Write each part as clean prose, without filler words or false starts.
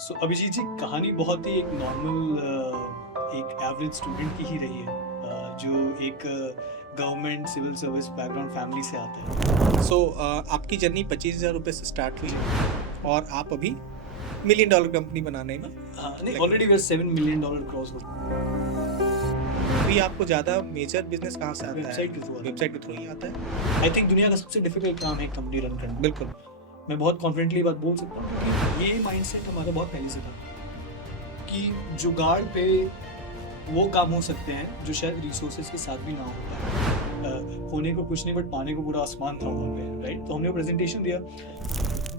अभिजीत जी, कहानी बहुत ही एक नॉर्मल एक एवरेज स्टूडेंट की ही रही है, जो एक government civil service background family से आता है। आपकी जर्नी 25,000 रुपये से स्टार्ट हुई और आप अभी मिलियन डॉलर कंपनी बनाने में हाँ नहीं, लगे। ऑलरेडी वे $7 million क्रॉस हो अभी आपको ज़्यादा मेजर बिजनेस कहाँ से आता है? वेबसाइट के थ्रू। वेबसाइट के थ्रू ही आता है। आई थिंक दुनिया का सबसे डिफिकल्ट काम है कंपनी रन करना। बिल्कुल। मैं बहुत कॉन्फिडेंटली बात बोल सकता हूँ क्योंकि ये माइंडसेट हमारा बहुत पहले से था कि जुगाड़ पे वो काम हो सकते हैं जो शायद रिसोर्सेज के साथ भी ना हो पाए। होने को कुछ नहीं बट पाने को पूरा आसमान था वहाँ पे, राइट? तो हमने प्रेजेंटेशन दिया।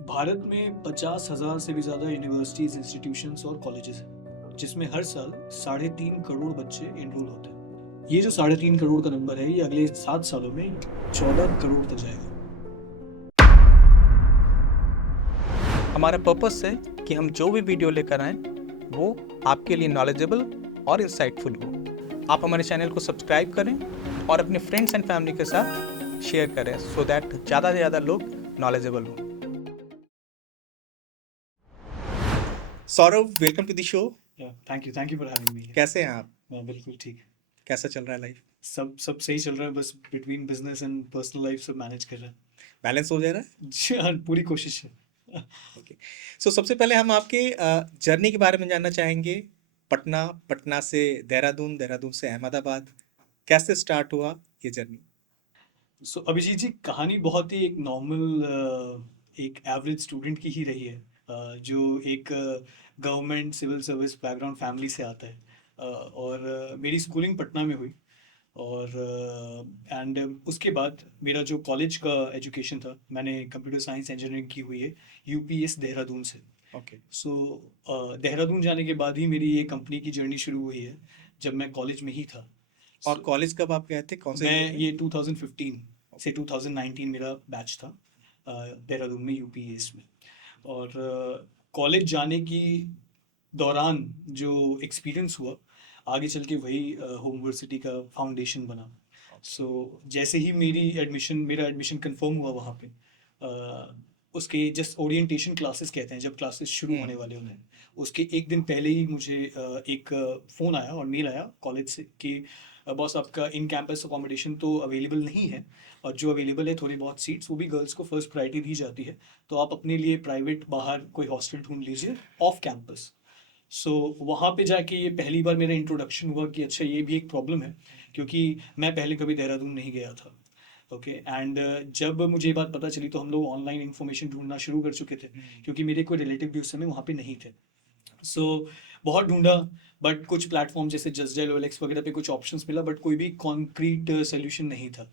भारत में 50,000 से भी ज़्यादा यूनिवर्सिटीज़, इंस्टीट्यूशंस और कॉलेजेस हैं, जिसमें हर साल 3.5 करोड़ बच्चे एनरोल होते हैं। ये जो 3.5 करोड़ का नंबर है, ये अगले 7 सालों में 14 करोड़ तक जाएगा। हमारा पर्पस है कि हम जो भी वीडियो लेकर आएँ वो आपके लिए नॉलेजेबल और इंसाइटफुल हो। आप हमारे चैनल को सब्सक्राइब करें और अपने फ्रेंड्स एंड फैमिली के साथ शेयर करें सो दैट ज़्यादा से ज़्यादा लोग नॉलेजेबल हों। Saurabh, welcome to the show. Thank you for having me. कैसे हैं आप? मैं बिल्कुल ठीक। कैसा चल रहा है लाइफ? सब सही चल रहा है, बस between business and personal life सब मैनेज कर रहा है। बैलेंस हो जा रहा है? जी हाँ, पूरी कोशिश है। ओके। सबसे पहले हम आपके जर्नी के बारे में जानना चाहेंगे। पटना, पटना से देहरादून, देहरादून से अहमदाबाद, कैसे स्टार्ट हुआ ये जर्नी? अभिजीत जी, कहानी बहुत ही एक नॉर्मल एक एवरेज स्टूडेंट की ही रही है, जो एक government civil service background family से आता है। और मेरी स्कूलिंग पटना में हुई और एंड उसके बाद मेरा जो कॉलेज का एजुकेशन था, मैंने कंप्यूटर साइंस इंजीनियरिंग की हुई है यूपीएस देहरादून से। ओके। देहरादून जाने के बाद ही मेरी ये कंपनी की जर्नी शुरू हुई है, जब मैं कॉलेज में ही था। और कॉलेज कब आप गए थे, कौन से ईयर मैं में? ये 2015 से 2019 मेरा बैच था, देहरादून में यूपीएस में। और कॉलेज जाने की दौरान जो एक्सपीरियंस हुआ, आगे चल के वही होम यूनिवर्सिटी का फाउंडेशन बना। जैसे ही मेरा एडमिशन कंफर्म हुआ वहाँ पे, उसके जस्ट ओरिएंटेशन क्लासेस कहते हैं, जब क्लासेस शुरू होने वाले होते हैं, उसके एक दिन पहले ही मुझे एक फ़ोन आया और मेल आया कॉलेज से कि बॉस, आपका इन कैंपस अकोमोडेशन तो अवेलेबल नहीं है, और जो अवेलेबल है थोड़ी बहुत सीट्स, वो भी गर्ल्स को फर्स्ट प्रायोरिटी दी जाती है, तो आप अपने लिए प्राइवेट बाहर कोई हॉस्टल ढूंढ लीजिए ऑफ कैंपस। वहाँ पे जाके ये पहली बार मेरा इंट्रोडक्शन हुआ कि अच्छा, ये भी एक प्रॉब्लम है, क्योंकि मैं पहले कभी देहरादून नहीं गया था। ओके एंड जब मुझे ये बात पता चली तो हम लोग ऑनलाइन इन्फॉर्मेशन ढूंढना शुरू कर चुके थे, क्योंकि मेरे कोई रिलेटिव भी उस समय वहाँ पे नहीं थे। बहुत ढूंढा, बट कुछ प्लेटफॉर्म जैसे जस्ट डायल, OLX वगैरह पे कुछ ऑप्शंस मिला, बट कोई भी कॉन्क्रीट सोल्यूशन नहीं था।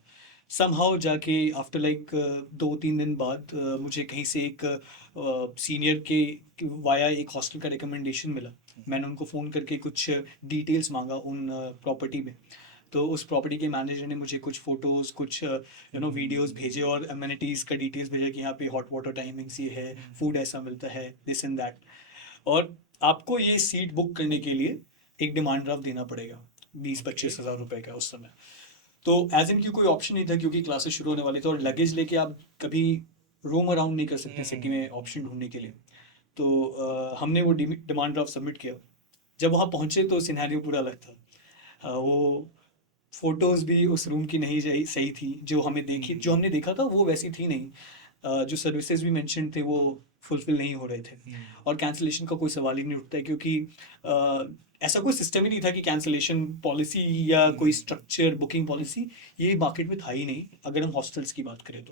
समहाउ जाके आफ्टर लाइक 2-3 दिन बाद मुझे कहीं से एक सीनियर के वाया एक हॉस्टल का रिकमेंडेशन मिला। मैंने उनको फ़ोन करके कुछ डिटेल्स मांगा उन प्रॉपर्टी में, तो उस प्रॉपर्टी के मैनेजर ने मुझे कुछ फ़ोटोज़, कुछ वीडियोज़ भेजे और अमेनिटीज़ का डिटेल्स भेजा कि यहाँ पे हॉट वाटर टाइमिंग्स ये है, फूड ऐसा मिलता है, दिस एंड दैट। और आपको ये सीट बुक करने के लिए एक डिमांड ड्राफ्ट देना पड़ेगा, 20-25 हज़ार रुपये का उस समय। तो एज इन की कोई ऑप्शन नहीं था, क्योंकि क्लासेस शुरू होने वाली थी और लगेज लेके आप कभी रोम अराउंड नहीं कर सकते सिटी में ऑप्शन ढूंढने के लिए। तो हमने वो डिमांड ड्राफ्ट सबमिट किया। जब वहाँ पहुँचे तो सिनेरियो पूरा अलग था। वो फोटोज़ भी उस रूम की नहीं सही थी, जो हमने देखा था वो वैसी थी नहीं। जो सर्विसेज भी मेंशन थे वो फुलफिल नहीं हो रहे थे, और कैंसिलेशन का कोई सवाल ही नहीं उठता है, क्योंकि ऐसा कोई सिस्टम ही नहीं था कि कैंसिलेशन पॉलिसी या कोई स्ट्रक्चर बुकिंग पॉलिसी, ये मार्केट में था ही नहीं अगर हम हॉस्टल्स की बात करें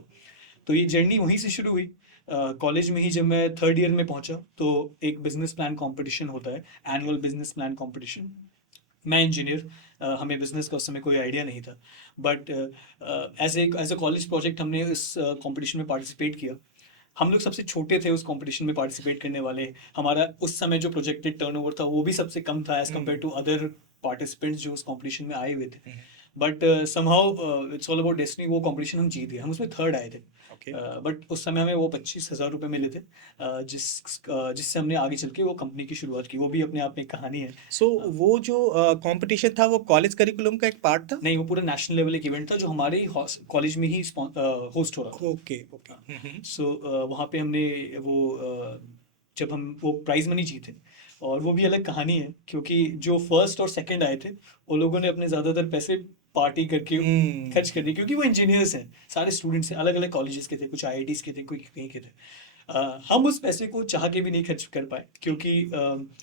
तो ये जर्नी वहीं से शुरू हुई। कॉलेज में ही जब मैं थर्ड ईयर में पहुंचा तो एक बिजनेस प्लान कंपटीशन होता है, एनुअल बिजनेस प्लान कंपटीशन। मैं इंजीनियर, हमें बिजनेस का उस समय कोई आइडिया नहीं था, but as a college project हमने इस कंपटीशन में पार्टिसिपेट किया। हम लोग सबसे छोटे थे उस कंपटीशन में पार्टिसिपेट करने वाले। हमारा उस समय जो प्रोजेक्टेड टर्नओवर था वो भी सबसे कम था as compare to other participants जो उस कंपटीशन में आए हुए थे। But somehow it's all about destiny, वो कंपटीशन हम जीत गए, हम उसमें थर्ड आए थे। ओके। बट उस समय हमें वो 25,000 रुपये मिले थे, जिससे हमने आगे चल के वो कंपनी की शुरुआत की। वो भी अपने आप में एक कहानी है। वो जो कंपटीशन था वो कॉलेज करिकुलम का एक पार्ट था? नहीं, वो पूरा नेशनल लेवल एक इवेंट था जो हमारे ही कॉलेज में ही होस्ट हो रहा था। Okay, okay. वहाँ पे हमने वो जब हम वो प्राइज मनी जीते। और वो भी अलग कहानी है, क्योंकि जो फर्स्ट और सेकंड आए थे वो लोगों ने अपने ज़्यादातर पैसे पार्टी करके खर्च कर दिए, क्योंकि वो इंजीनियर्स हैं, सारे स्टूडेंट्स हैं, अलग अलग कॉलेजेस के थे, कुछ आईआईटीज के थे, कोई कहीं के थे। हम उस पैसे को चाह के भी नहीं खर्च कर पाए, क्योंकि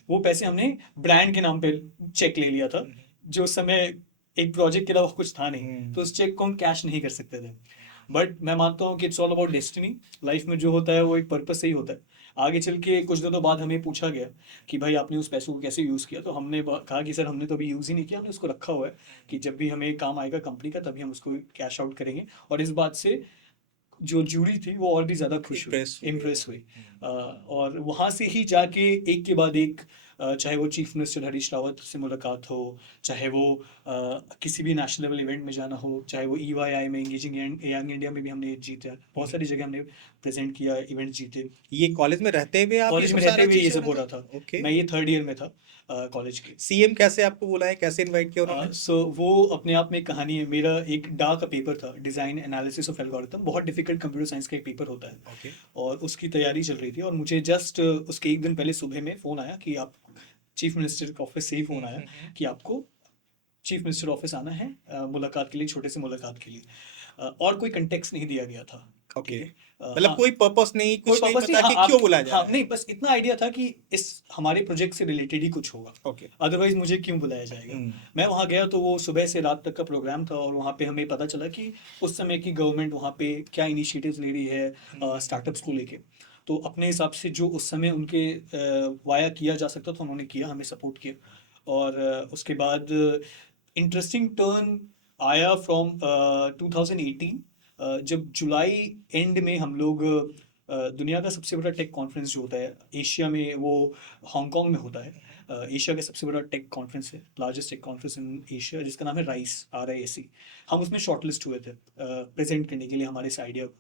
वो पैसे हमने ब्रांड के नाम पे चेक ले लिया था, जो उस समय एक प्रोजेक्ट के अलावा कुछ था नहीं, तो उस चेक को हम कैश नहीं कर सकते थे। बट मैं मानता हूँ कि it's all about destiny. Life में जो होता है वो एक पर्पस से ही होता है। आगे चल के कुछ दिनों बाद हमें पूछा गया कि भाई आपने उस पैसों को कैसे यूज़ किया, तो हमने कहा कि सर हमने तो अभी यूज़ ही नहीं किया, हमने उसको रखा हुआ है कि जब भी हमें काम आएगा कंपनी का तभी हम उसको कैश आउट करेंगे। और इस बात से जो जूरी थी वो और भी ज़्यादा खुश हुई, इम्प्रेस हुई। और वहाँ से ही जाके एक के बाद एक, चाहे वो चीफ मिनिस्टर हरीश रावत से मुलाकात हो, चाहे वो किसी भी नेशनल लेवल इवेंट में जाना हो, चाहे वो EYI में इंगेजिंग यंग इंडिया में भी हमने जीता, बहुत सारी जगह हमने प्रेजेंट किया, इवेंट जीते। ये कॉलेज में रहते हुए आप कॉलेज ये में सब रहते सारा हुए ये चीज़ सब हो रहा था। ओके। मैं ये थर्ड ईयर में था कॉलेज के। सीएम कैसे आपको बुलाया, कैसे इनवाइट किया उन्होंने? सो वो अपने आप में एक कहानी है। मेरा एक डा का पेपर था, डिज़ाइन एनालिसिस ऑफ एल्गोरिथम, बहुत डिफिकल्ट कंप्यूटर साइंस का एक पेपर होता है, ओके। और उसकी तैयारी चल रही थी। और मुझे जस्ट उसके एक दिन पहले सुबह में फ़ोन आया कि आप, चीफ मिनिस्टर के ऑफिस से ही फ़ोन आया कि आपको चीफ मिनिस्टर ऑफिस आना है मुलाकात के लिए, छोटे से मुलाकात के लिए। और कोई कंटेक्स्ट नहीं दिया गया था। ओके। ठीक है? मतलब हाँ, कोई पर्पस नहीं, कोई कुछ नहीं पर्पस नहीं। पता हाँ, कि क्यों आप, बुलाया जा हाँ रहा है। नहीं, बस इतना आइडिया था कि इस हमारे प्रोजेक्ट से रिलेटेड ही कुछ होगा, ओके। अदरवाइज मुझे क्यों बुलाया जाएगा। मैं वहाँ गया तो वो सुबह से रात तक का प्रोग्राम था, और वहाँ पे हमें पता चला कि उस समय की गवर्नमेंट वहाँ पे क्या इनिशिएटिव्स ले रही है स्टार्टअप्स को लेके। तो अपने हिसाब से जो उस समय उनके वाया किया जा सकता था उन्होंने किया, हमें सपोर्ट किया। और उसके बाद इंटरेस्टिंग टर्न आया फ्रॉम 2018, जब जुलाई एंड में हम लोग दुनिया का सबसे बड़ा टेक कॉन्फ्रेंस जो होता है एशिया में, वो हांगकांग में होता है। एशिया का सबसे बड़ा टेक कॉन्फ्रेंस है, largest tech conference in Asia, जिसका नाम है राइस, RISE। हम उसमें शॉर्टलिस्ट हुए थे प्रेजेंट करने के लिए हमारे इस आइडिया को।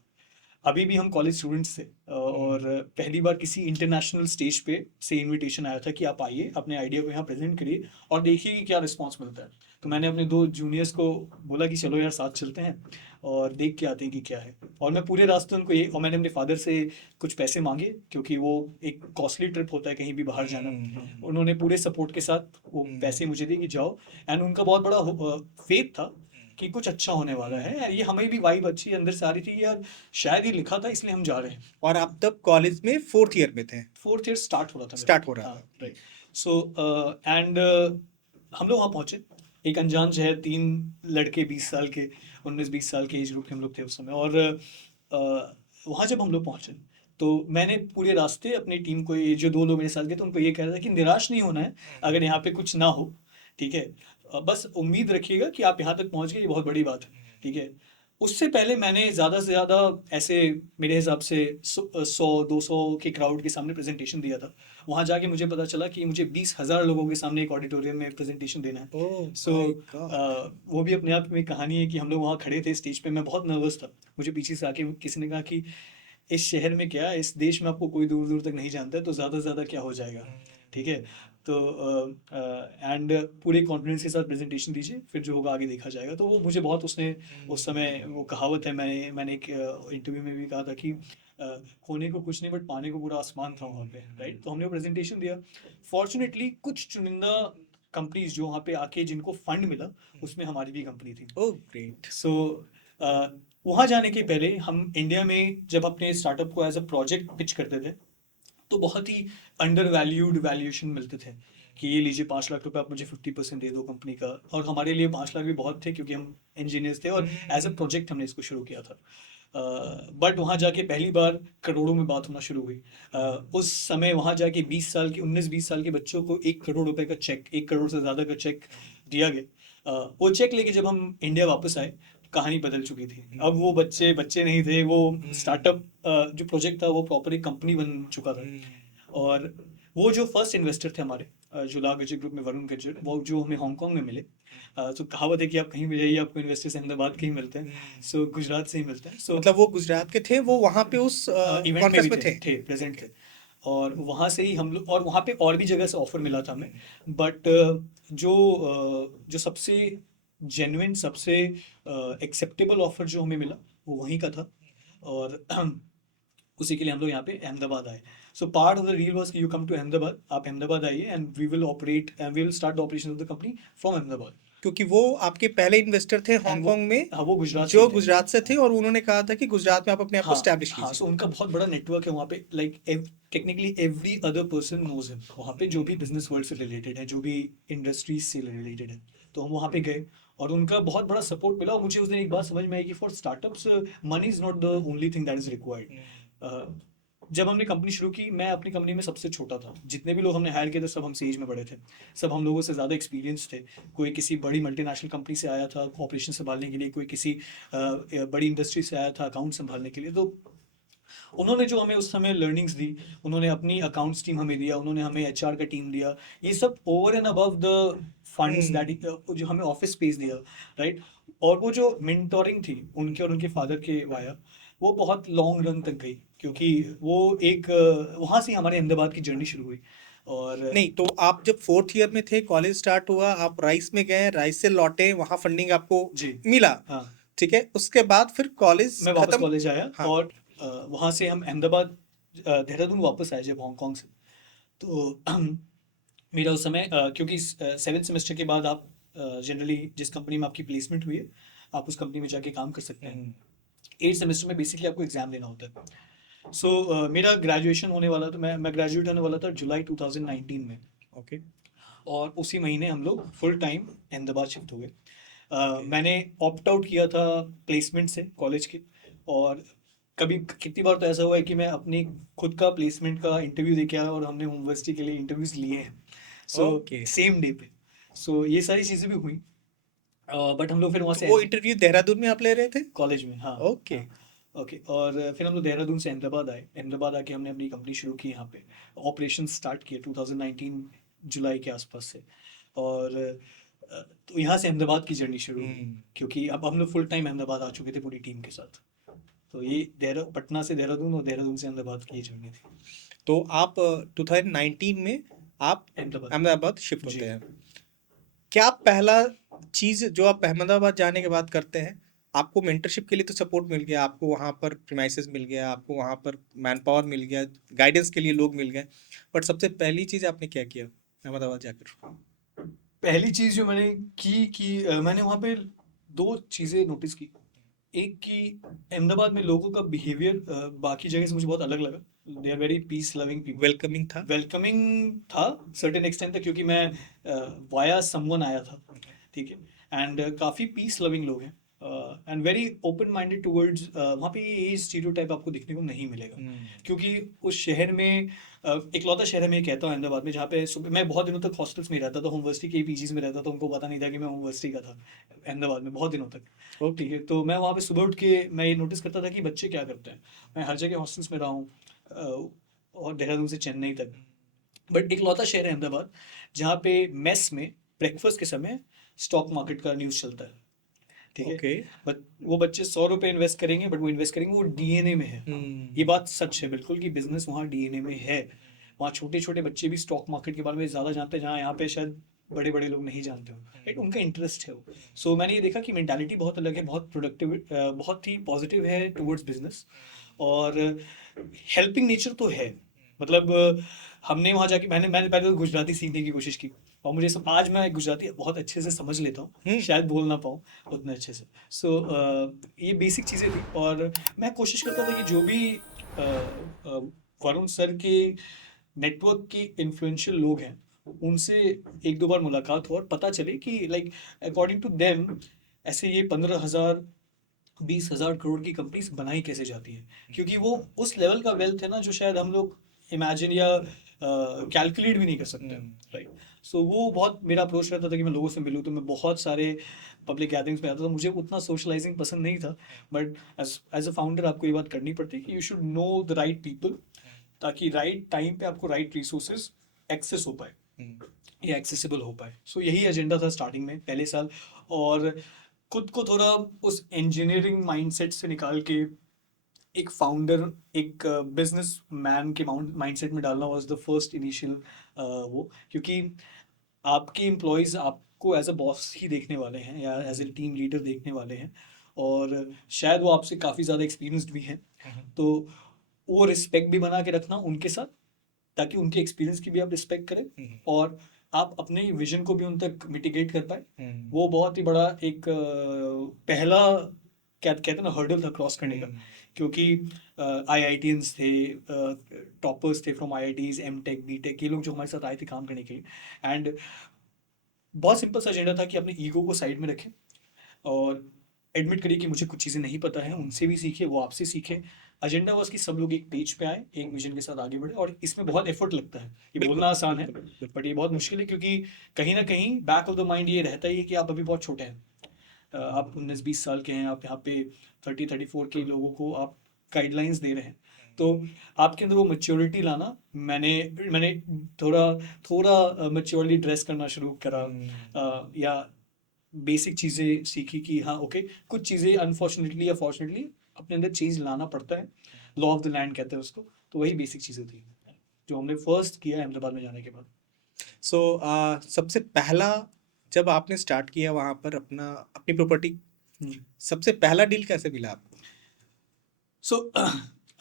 अभी भी हम कॉलेज स्टूडेंट्स थे, और पहली बार किसी इंटरनेशनल स्टेज पे से इनविटेशन आया था कि आप आइए, अपने आइडिया को यहाँ प्रेजेंट करिए और देखिए कि क्या रिस्पॉन्स मिलता है। तो मैंने अपने 2 जूनियर्स को बोला कि चलो यार साथ चलते हैं और देख के आते हैं कि क्या है। और मैं पूरे रास्ते उनको ये, और मैंने अपने फादर से कुछ पैसे मांगे, क्योंकि वो एक कॉस्टली ट्रिप होता है कहीं भी बाहर जाना। उन्होंने पूरे सपोर्ट के साथ वो पैसे मुझे दिए कि जाओ। एंड उनका बहुत बड़ा फेथ था कि कुछ अच्छा होने वाला है। ये हमें भी वाइब अच्छी अंदर से आ रही थी यार, शायद ये लिखा था इसलिए हम जा रहे हैं। और आप तब कॉलेज में 4th ईयर में थे? 4th ईयर स्टार्ट हो रहा था, स्टार्ट हो रहा था। राइट। सो एंड हम लोग वहाँ पहुँचे, एक अनजान शहर, 3 लड़के 20 साल के, 19-20 साल के एज ग्रुप के हम लोग थे उस समय। और वहाँ जब हम लोग पहुँचे तो मैंने पूरे रास्ते अपनी टीम को, ये जो 2 लोग मेरे साथ गए, तो उनको ये कह रहा था कि निराश नहीं होना है अगर यहाँ पे कुछ ना हो, ठीक है। बस उम्मीद रखिएगा कि आप यहाँ तक पहुँच गए, ये बहुत बड़ी बात है, ठीक है। उससे पहले मैंने ज़्यादा से ज़्यादा ऐसे मेरे हिसाब से 100-200 के क्राउड के सामने प्रेजेंटेशन दिया था। वहाँ जाके मुझे पता चला कि मुझे 20,000 लोगों के सामने एक ऑडिटोरियम में प्रेजेंटेशन देना है। वो भी अपने आप में कहानी है कि हम लोग वहाँ खड़े थे स्टेज पे, मैं बहुत नर्वस था। मुझे पीछे से आके किसी ने कहा कि इस शहर में क्या, इस देश में आपको कोई दूर दूर तक नहीं जानता है, तो ज़्यादा से ज़्यादा क्या हो जाएगा, ठीक है। तो एंड पूरे कॉन्फिडेंस के साथ प्रेजेंटेशन दीजिए, फिर जो होगा आगे देखा जाएगा। तो वो मुझे बहुत, उसने उस समय, वो कहावत है, मैंने एक इंटरव्यू में भी कहा था कि खोने को कुछ नहीं बट पाने को पूरा आसमान था वहाँ पे, राइट। तो हमने वो प्रेजेंटेशन दिया। फॉर्चुनेटली कुछ चुनिंदा कंपनीज जो वहाँ पे आके जिनको फंड मिला, उसमें हमारी भी कंपनी थी। Oh great. सो वहाँ जाने के पहले हम इंडिया में जब अपने स्टार्टअप को एज अ प्रोजेक्ट पिच करते थे, तो बहुत ही अंडर वैल्यूड वैल्यूएशन मिलते थे कि ये लीजिए 5 लाख रुपए, आप मुझे 50% दे दो कंपनी का। और हमारे लिए 5 लाख भी बहुत थे, क्योंकि हम इंजीनियर्स थे और एज अ प्रोजेक्ट हमने इसको शुरू किया था। बट वहाँ जाके पहली बार करोड़ों में बात होना शुरू हुई। उस समय वहाँ जाके 20 साल के, 19-20 साल के बच्चों को 1 करोड़ रुपए का चेक, 1 करोड़ से ज़्यादा का चेक दिया गया। वो चेक लेके जब हम इंडिया वापस आए, कहानी बदल चुकी थी। अब वो बच्चे बच्चे नहीं थे, वो स्टार्टअप जो प्रोजेक्ट था वो प्रॉपर एक कंपनी बन चुका था। और वो जो फर्स्ट इन्वेस्टर थे हमारे, जो ला गज्जर ग्रुप में वरुण गज्जर, वो जो हमें हांगकांग में मिले। तो कहावत है कि आप कहीं भी जाइए आपको इन्वेस्टर्स अहमदाबाद के ही मिलते हैं, सो गुजरात से ही मिलते हैं। सो मतलब वो गुजरात के थे, वो वहाँ पे उस इवेंट में कॉन्फ्रेंस भी में थे प्रेजेंट थे। और वहाँ से ही हम लोग, और वहाँ पे और भी जगह से ऑफर मिला था हमें। बट जो सबसे जेन्युइन, सबसे एक्सेप्टेबल ऑफर जो हमें मिला वो वहीं का था। और उसी के लिए हम लोग यहाँ पे अहमदाबाद आए। So part of the deal was you come to Ahmedabad, आप अहमदाबाद आइए and we will operate and we will start the operation of the company from Ahmedabad. क्योंकि वो आपके पहले इन्वेस्टर थे हांगकांग में, हाँ, वो गुजरात जो से थे। गुजरात से थे, और उन्होंने कहा था कि गुजरात में आप अपने आप को हाँ स्टैब्लिश हाँ, कीजिए। so उनका बहुत बड़ा नेटवर्क है वहाँ पे, like technically every other person knows him वहाँ पे, जो भी बिजनेस वर्ल्ड से रिलेटेड है, जो भी इंडस्ट्रीज से रिलेटेड है। तो हम वहाँ पे गए और उनका बहुत बड़ा सपोर्ट मिला। और मुझे उस दिन एक बात समझ में आई कि for startups money is not the only thing that is required. जब हमने कंपनी शुरू की, मैं अपनी कंपनी में सबसे छोटा था। जितने भी लोग हमने हायर किए थे सब हमसे एज में बड़े थे, सब हम लोगों से ज़्यादा एक्सपीरियंस थे। कोई किसी बड़ी मल्टीनेशनल कंपनी से आया था ऑपरेशन संभालने के लिए, कोई किसी बड़ी इंडस्ट्री से आया था अकाउंट संभालने के लिए। तो उन्होंने जो हमें उस समय लर्निंग्स दी, उन्होंने अपनी अकाउंट्स टीम हमें दिया, उन्होंने हमें एचआर का टीम दिया, ये सब over and above the funds that जो हमें ऑफिस स्पेस दिया, राइट। और वो जो मेंटोरिंग थी उनके और उनके फादर के वाया, वो बहुत लॉन्ग रन तक गई, क्योंकि वो एक वहाँ से हमारे अहमदाबाद की जर्नी शुरू हुई। और नहीं, तो आप जब 4th ईयर में थे, कॉलेज स्टार्ट हुआ, आप राइस में गए, राइस से लौटे, वहाँ फंडिंग आपको जी मिला, हाँ, ठीक है। उसके बाद फिर कॉलेज मैं वापस खत्म, कॉलेज आया। हाँ। और वहाँ से हम अहमदाबाद देहरादून वापस आए जब हांगकांग से। तो मेरा उस समय क्योंकि 7th सेमेस्टर के बाद आप जनरली जिस कंपनी में आपकी प्लेसमेंट हुई है आप उस कंपनी में जाके काम कर सकते हैं। 8th सेमेस्टर में बेसिकली आपको एग्जाम देना होता है। सो मेरा ग्रेजुएशन होने वाला था, मैं ग्रेजुएट होने वाला था जुलाई 2019 में। ओके। और उसी महीने हम लोग फुल टाइम अहमदाबाद शिफ्ट हो गए। मैंने ऑप्ट आउट किया था प्लेसमेंट से कॉलेज के। और कभी कितनी बार तो ऐसा हुआ है कि मैं अपनी खुद का प्लेसमेंट का इंटरव्यू दे के आया और हमने यूनिवर्सिटी के लिए इंटरव्यूज लिए हैं, सो Okay. सेम डे पे। सो ये सारी चीज़ें भी हुई। बट हम लोग फिर वहाँ तो से वो इंटरव्यू देहरादून में आप ले रहे थे? कॉलेज में, हाँ। ओके। ओके, और फिर हम लोग देहरादून से अहमदाबाद आए। अहमदाबाद आके हमने अपनी कंपनी शुरू की यहाँ पे, ऑपरेशन स्टार्ट किए 2019 जुलाई के आसपास से। और तो यहाँ से अहमदाबाद की जर्नी शुरू हुई, क्योंकि अब हम लोग फुल टाइम अहमदाबाद आ चुके थे पूरी टीम के साथ। तो ये पटना से देहरादून और देहरादून से अहमदाबाद की ये जर्नी थी। तो आप 2019 में आप अहमदाबाद शिफ्ट जी। होते हैं। क्या पहला चीज़ जो आप अहमदाबाद जाने के बाद करते हैं, आपको मेंटरशिप के लिए तो सपोर्ट मिल गया, आपको वहाँ पर प्रीमाइसेस मिल गया, आपको वहाँ पर मैन पावर मिल गया, गाइडेंस के लिए लोग मिल गए, बट सबसे पहली चीज़ आपने क्या किया अहमदाबाद जाकर? पहली चीज़ जो मैंने की कि मैंने वहाँ पे दो चीज़ें नोटिस की। एक कि अहमदाबाद में लोगों का बिहेवियर बाकी जगह से मुझे बहुत अलग लगा। They are very peace loving people. Welcoming था? वेलकमिंग था सर्टेन एक्सटेंट तक, क्योंकि मैं वाया समवन आया था, ठीक है। एंड काफ़ी पीस लविंग लोग हैं and very open minded towards. वहाँ पे ये स्टीरियोटाइप आपको दिखने को नहीं मिलेगा, क्योंकि उस शहर में इकलौता शहर है, मैं कहता हूँ अहमदाबाद में, जहाँ पे मैं बहुत दिनों तक हॉस्टल्स में रहता था, यूनिवर्सिटी के पीजीज में रहता था। उनको पता नहीं था कि मैं यूनिवर्सिटी का था अहमदाबाद में बहुत दिनों तक, ठीक है। तो मैं वहाँ पे सुबह उठ के मैं ये नोटिस करता था कि बच्चे क्या करते हैं। मैं हर जगह हॉस्टल्स में रहा हूँ और देहरादून से चेन्नई तक। बट इकलौता शहर है अहमदाबाद जहाँ पे मेस में ब्रेकफास्ट के समय स्टॉक मार्केट का न्यूज़ चलता है, ठीक है। ओके। बट वो बच्चे 100 रुपये इन्वेस्ट करेंगे, बट वो इन्वेस्ट करेंगे, वो डीएनए में है। ये बात सच है बिल्कुल कि बिजनेस वहाँ डीएनए में है। वहाँ छोटे छोटे बच्चे भी स्टॉक मार्केट के बारे में ज़्यादा जानते हैं, जहाँ यहाँ पे शायद बड़े बड़े लोग नहीं जानते हो, राइट। उनका इंटरेस्ट है वो। सो मैंने ये देखा कि मेंटालिटी बहुत अलग है, बहुत प्रोडक्टिव, बहुत ही पॉजिटिव है टुवर्ड्स बिजनेस। और हेल्पिंग नेचर तो है। मतलब हमने वहाँ जाके मैंने मैंने पहले तो गुजराती सीखने की कोशिश की, और मुझे सब आज मैं गुजराती बहुत अच्छे से समझ लेता हूँ, शायद बोल ना पाऊँ उतने अच्छे से। सो ये बेसिक चीज़ें थी। और मैं कोशिश करता था कि जो भी वरुण सर के नेटवर्क के इन्फ्लुएंशियल लोग हैं उनसे एक दो बार मुलाकात हो और पता चले कि लाइक अकॉर्डिंग टू देम ऐसे ये 15,000 20,000 करोड़ की कंपनीज बनाई कैसे जाती हैं, क्योंकि वो उस लेवल का वेल्थ है ना जो शायद हम लोग इमेजिन या कैलकुलेट भी नहीं कर सकते, राइट। सो वो बहुत मेरा अप्रोच रहता था कि मैं लोगों से मिलूँ। तो मैं बहुत सारे पब्लिक गैदरिंग्स में आता था, मुझे उतना सोशलाइजिंग पसंद नहीं था, बट एज अ फाउंडर आपको ये बात करनी पड़ती है कि you should know the right people, ताकि राइट टाइम पे आपको राइट रिसोर्सेज एक्सेस हो पाए या एक्सेसिबल हो पाए। सो यही एजेंडा था स्टार्टिंग में पहले साल। और खुद को थोड़ा उस इंजीनियरिंग माइंडसेट से निकाल के एक फाउंडर, एक बिजनेस मैन के माइंडसेट में डालना वाज द फर्स्ट इनिशियल वो, क्योंकि आपके एम्प्लॉयज़ आपको एज अ बॉस ही देखने वाले हैं या एज ए टीम लीडर देखने वाले हैं, और शायद वो आपसे काफ़ी ज़्यादा एक्सपीरियंस्ड भी हैं। तो वो रिस्पेक्ट भी बना के रखना उनके साथ, ताकि उनके एक्सपीरियंस की भी आप रिस्पेक्ट करें और आप अपने विजन को भी उन तक मिटिगेट कर पाए। वो बहुत ही बड़ा एक पहला क्या कहते हैं ना हर्डल था क्रॉस करने का, क्योंकि IITians थे, टॉपर्स थे फ्रॉम IITs, M.Tech, B.Tech, ये लोग जो हमारे साथ आए थे काम करने के लिए। एंड बहुत सिंपल सा एजेंडा था कि अपने ईगो को साइड में रखें और एडमिट करिए कि मुझे कुछ चीज़ें नहीं पता है, उनसे भी सीखिए, वो आपसे सीखें। एजेंडा बस कि सब लोग एक पेज पे आए, एक विजन के साथ आगे बढ़े। और इसमें बहुत एफर्ट लगता है, ये बोलना आसान है बट ये बहुत मुश्किल है, क्योंकि कहीं ना कहीं बैक ऑफ द माइंड ये रहता ही है कि आप अभी बहुत छोटे हैं। आप 19-20 साल के हैं, आप यहाँ पे 30-34 के लोगों को आप गाइडलाइंस दे रहे हैं, तो आपके अंदर वो मैच्योरिटी लाना, मैंने थोड़ा थोड़ा मैच्योरली ड्रेस करना शुरू करा, या बेसिक चीज़ें सीखी कि हाँ ओके, कुछ चीज़ें अनफॉर्चुनेटली या फॉर्चुनेटली अपने अंदर चेंज लाना पड़ता है, लॉ ऑफ द लैंड कहते हैं उसको। तो वही बेसिक चीज़ें थी जो हमने फर्स्ट किया अहमदाबाद में जाने के बाद। सो सबसे पहला जब आपने स्टार्ट किया वहाँ पर अपनी प्रॉपर्टी, सबसे पहला डील कैसे मिला आपको? सो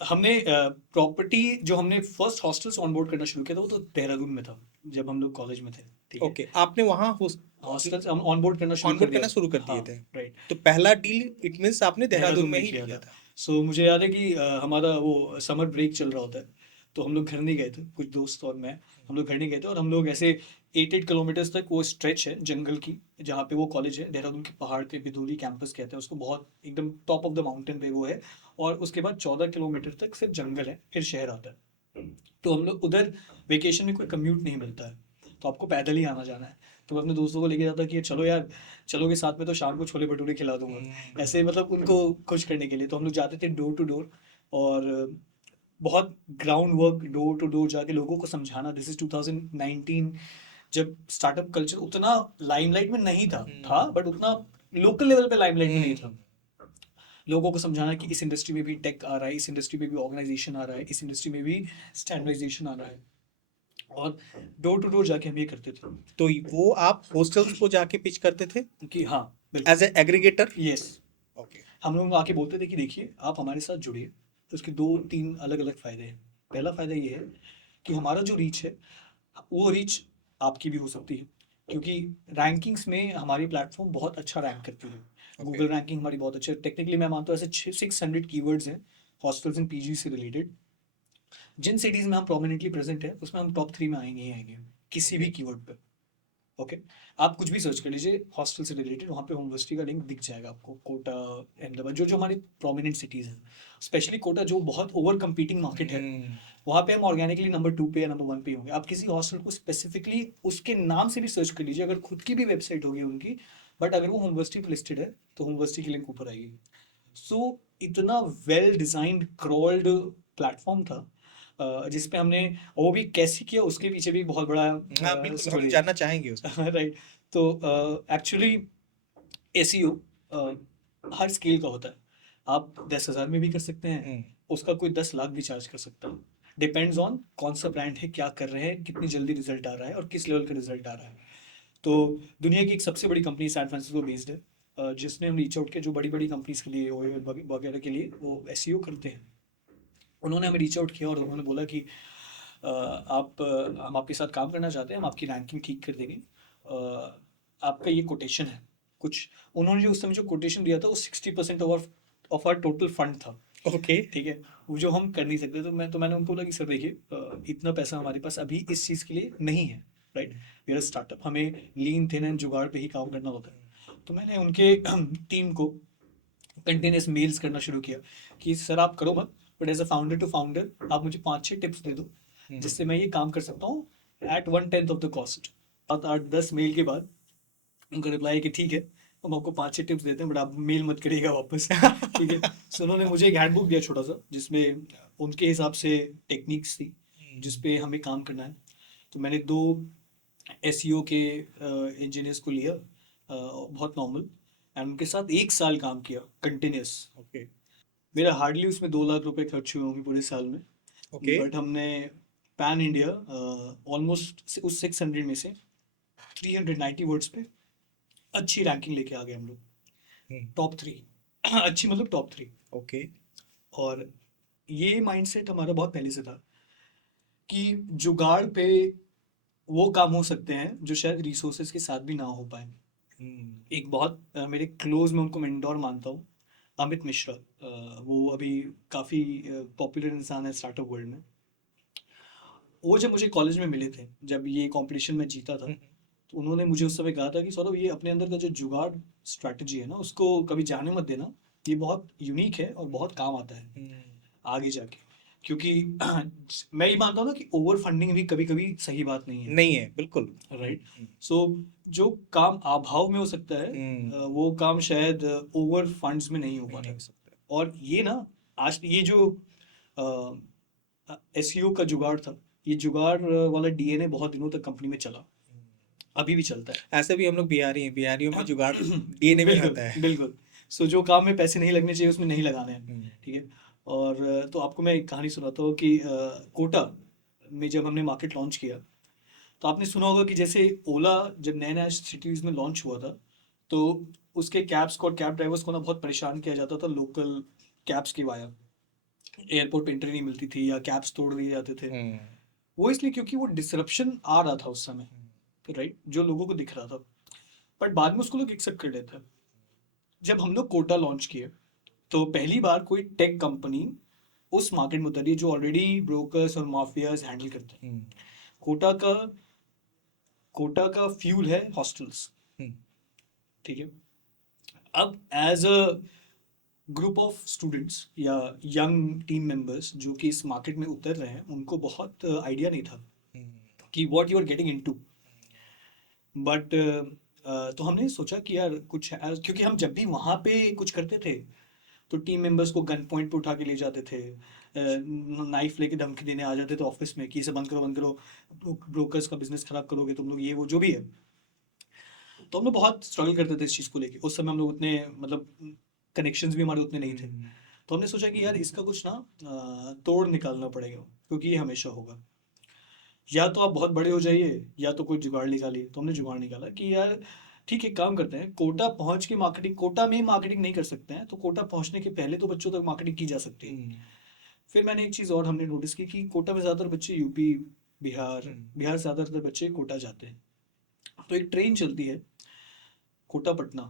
हमने प्रॉपर्टी जो हमने फर्स्ट हॉस्टल से ऑनबोर्ड करना शुरू किया था वो तो देहरादून में था, जब हम लोग कॉलेज में थे। ठीक है, ओके, आपने वहाँ हॉस्टल से हम ऑनबोर्ड करना शुरू कर दिया। शुरू कर दिए हाँ, थे। राइट। तो पहला डील इट मीन्स आपने देहरादून में ही किया लिया था। था। सो मुझे याद है कि हमारा वो समर ब्रेक चल रहा होता है, तो हम लोग घर नहीं गए थे, कुछ दोस्त और मैं, हम लोग घर नहीं गए थे। और हम लोग ऐसे 8 किलोमीटर्स तक वो स्ट्रेच है जंगल की जहाँ पे वो कॉलेज है, देहरादून के पहाड़ पे बिधोली कैंपस कहते हैं उसको, बहुत एकदम टॉप ऑफ द माउंटेन पे वो है। और उसके बाद 14 किलोमीटर तक सिर्फ जंगल है, फिर शहर आता है। तो हम लोग उधर वेकेशन में कोई कम्यूट नहीं मिलता है, तो आपको पैदल ही आना जाना है। तो मैं अपने दोस्तों को लेके जाता कि चलो यार, चलोगे साथ में तो शाम को छोले भटूरे खिला दूंगा, ऐसे मतलब उनको खुश करने के लिए। तो हम लोग जाते थे डोर टू डोर, और बहुत ground work, door to door जाके लोगों को समझाना। दिस इज 2019, जब स्टार्टअप कल्चर उतना लाइमलाइट में नहीं था बट उतना लोकल लेवल पे लाइमलाइट में नहीं था। लोगों को समझाना कि इस इंडस्ट्री में भी टेक आ रहा है, इस इंडस्ट्री में भी ऑर्गेनाइजेशन आ रहा है, इस इंडस्ट्री में भी स्टैंडर्डाइजेशन आ रहा है, और डोर टू डोर जाके हम ये करते थे। तो वो आप हॉस्टल्स को जाके पिच करते थे कि हाँ बिल्कुल, as a aggregator? Yes. Okay. हम लोग आके बोलते थे कि देखिए आप हमारे साथ जुड़िए, तो उसके 2-3 अलग अलग फ़ायदे हैं। पहला फ़ायदा ये है कि हमारा जो रीच है, वो रीच आपकी भी हो सकती है, क्योंकि रैंकिंग्स में हमारी प्लेटफॉर्म बहुत अच्छा रैंक करती है। गूगल रैंकिंग हमारी बहुत अच्छी है। टेक्निकली मैं मानता हूँ ऐसे 600 कीवर्ड्स हैं हॉस्टल्स एंड पीजी से रिलेटेड। जिन सिटीज़ में हम प्रोमिनेंटली प्रेजेंट है उसमें हम टॉप 3 में आएंगे ही आएंगे, किसी भी कीवर्ड पे। ओके, आप कुछ भी सर्च कर लीजिए हॉस्टल से रिलेटेड, वहाँ पे यूनिवर्सिटी का लिंक दिख जाएगा आपको। कोटा, अहमदाबाद, जो जो हमारी प्रोमिनेंट सिटीज़ हैं, स्पेशली कोटा जो बहुत ओवर कम्पीटिंग मार्केट है, वहाँ पे हम ऑर्गेनिकली नंबर 2 पे या नंबर 1 पे होंगे। आप किसी हॉस्टल को स्पेसिफिकली उसके नाम से भी सर्च कर लीजिए, अगर खुद की भी वेबसाइट होगी उनकी, बट अगर वो यूनिवर्सिटी पे लिस्टेड है तो यूनिवर्सिटी की लिंक ऊपर आएगी। सो इतना वेल डिजाइंड क्रॉल्ड प्लेटफॉर्म था, जिस पे हमने, वो भी कैसे किया उसके पीछे भी बहुत बड़ा हाँ बिल्कुल, हम स्टोरी जानना चाहेंगे उसको। है। राइट। तो एक्चुअली एसईओ हर स्केल का होता है। आप 10,000 में भी कर सकते हैं, उसका कोई 10 लाख भी चार्ज कर सकता है। डिपेंड्स ऑन कौन सा ब्रांड है, क्या कर रहे हैं, कितनी जल्दी रिजल्ट आ रहा है और किस लेवल का रिजल्ट आ रहा है। तो दुनिया की एक सबसे बड़ी कंपनी सैन फ्रांसिस्को बेस्ड है, जिसने हम रीच आउट किया, जो बड़ी बड़ी कंपनीज के लिए वगैरह के लिए वो एसईओ करते हैं। उन्होंने हमें रीच आउट किया और उन्होंने बोला कि हम आपके साथ काम करना चाहते हैं, हम आपकी रैंकिंग ठीक कर देंगे, आपका ये कोटेशन है कुछ। उन्होंने जो उस समय जो कोटेशन दिया था वो 60% ऑफ आवर टोटल फंड था। ओके। ठीक है, वो जो हम कर नहीं सकते। तो मैंने उनको बोला कि सर देखिए, इतना पैसा हमारे पास अभी इस चीज़ के लिए नहीं है। राइट, वी आर स्टार्टअप, हमें लीन थिन एंड जुगाड़ पे ही काम करना होता है। तो मैंने उनके टीम को कंटिन्यूस मेल्स करना शुरू किया कि सर आप करो मत, but as a founder to founder आप मुझे 5-6 टिप्स दे दो जिससे मैं ये काम कर सकता हूँ at 1/10 of the cost. 7-8-10 mail के बाद उनका रिप्लाई कि ठीक है, हम आपको 5-6 टिप्स देते हैं बट आप मेल मत करिएगा वापस। ठीक है। सो उन्होंने मुझे एक हैंडबुक दिया छोटा सा, जिसमें उनके हिसाब से टेक्निक्स थी जिसपे हमें काम करना है। तो मैंने 2 एसईओ के इंजीनियर्स को लिया, बहुत नॉर्मल, एंड उनके साथ 1 साल काम किया कंटिन्यूस। ओके। मेरा हार्डली उसमें 2 लाख रुपए खर्च हुए होंगे पूरे साल में। ओके। बट हमने पैन इंडिया ऑलमोस्ट उस 600 में से 390 वर्ड्स पे अच्छी रैंकिंग लेके आ गए हम लोग, टॉप 3। अच्छी मतलब टॉप 3। ओके। और ये माइंडसेट हमारा बहुत पहले से था कि जुगाड़ पे वो काम हो सकते हैं जो शायद रिसोर्सेज के साथ भी ना हो पाए। एक बहुत मेरे क्लोज में उनको मेंटोर मानता हूँ, अमित मिश्रा। वो अभी काफ़ी पॉपुलर इंसान है स्टार्टअप वर्ल्ड में। वो जब मुझे कॉलेज में मिले थे, जब ये कंपटीशन में जीता था, तो उन्होंने मुझे उस समय कहा था कि सौरभ, ये अपने अंदर का जो जुगाड़ स्ट्रैटेजी है ना, उसको कभी जाने मत देना, ये बहुत यूनिक है और बहुत काम आता है आगे जाके। क्योंकि मैं ये मानता हूँ ना कि ओवर फंडिंग भी कभी कभी सही बात नहीं है। नहीं है, बिल्कुल। राइट। सो जो काम अभाव में हो सकता है, वो काम शायद ओवर फंड्स में नहीं हो नहीं पाता। हो सकता। और ये ना, आज ये जो एसईओ का जुगाड़ था, ये जुगाड़ वाला डीएनए बहुत दिनों तक कंपनी में चला, अभी भी चलता है। ऐसे भी हम लोग बिहारी हैं, बिहारियों में जुगाड़ डीएनए में बिल्कुल रहता है। बिल्कुल। सो जो काम में पैसे नहीं लगने चाहिए उसमें नहीं लगाने हैं। हम्म। ठीक है। और तो आपको मैं एक कहानी सुनाता हूँ कि कोटा में जब हमने मार्केट लॉन्च किया, तो आपने सुना होगा कि जैसे ओला जब नया नया सिटीज़ में लॉन्च हुआ था, तो उसके कैब्स को और कैब ड्राइवर्स को ना बहुत परेशान किया जाता था लोकल कैब्स के वाया। एयरपोर्ट पे एंट्री नहीं मिलती थी या कैब्स तोड़ दिए जाते थे। वो इसलिए क्योंकि वो डिसरप्शन आ रहा था उस समय, राइट, जो लोगों को दिख रहा था। बट बाद में उसको लोग एक्सेप्ट कर लेते हैं। जब हम लोग कोटा लॉन्च किए, तो पहली बार कोई टेक कंपनी उस मार्केट में उतरी जो ऑलरेडी ब्रोकर्स और माफियाज हैंडल करते हैं। कोटा का कोटा का फ्यूल है हॉस्टल्स। ठीक है। अब as a group of students या यंग टीम मेंबर्स जो कि इस मार्केट में उतर रहे हैं, उनको बहुत आइडिया नहीं था कि what you are getting into. But तो हमने सोचा कि यार कुछ क्योंकि हम जब भी वहाँ पे कुछ करते थे, तो टीम मेंबर्स को गन पॉइंट पे उठा के ले जाते थे, नाइफ लेके धमकी देने आ जाते थे ऑफिस में कि इसे बंद करो, ब्रोकर्स का बिजनेस खराब करोगे तुम लोग, ये वो जो भी है। तो हम लोग बहुत स्ट्रगल करते थे इस चीज़ को लेके। उस समय हम लोग उतने मतलब कनेक्शंस भी हमारे उतने नहीं थे। तो हमने सोचा कि यार इसका कुछ ना तोड़ निकालना पड़ेगा, क्योंकि ये हमेशा होगा। या तो आप बहुत बड़े हो जाइए या तो कोई जुगाड़ निकालिए। तो हमने जुगाड़ निकाला कि यार ठीक है, काम करते हैं, कोटा पहुंच के मार्केटिंग, कोटा में ही मार्केटिंग नहीं कर सकते हैं तो कोटा पहुंचने के पहले तो बच्चों तक मार्केटिंग की जा सकती है। फिर मैंने एक चीज़ और हमने नोटिस की कि कोटा में ज़्यादातर बच्चे यूपी, बिहार से ज़्यादातर बच्चे कोटा जाते हैं। तो एक ट्रेन चलती है कोटा पटना,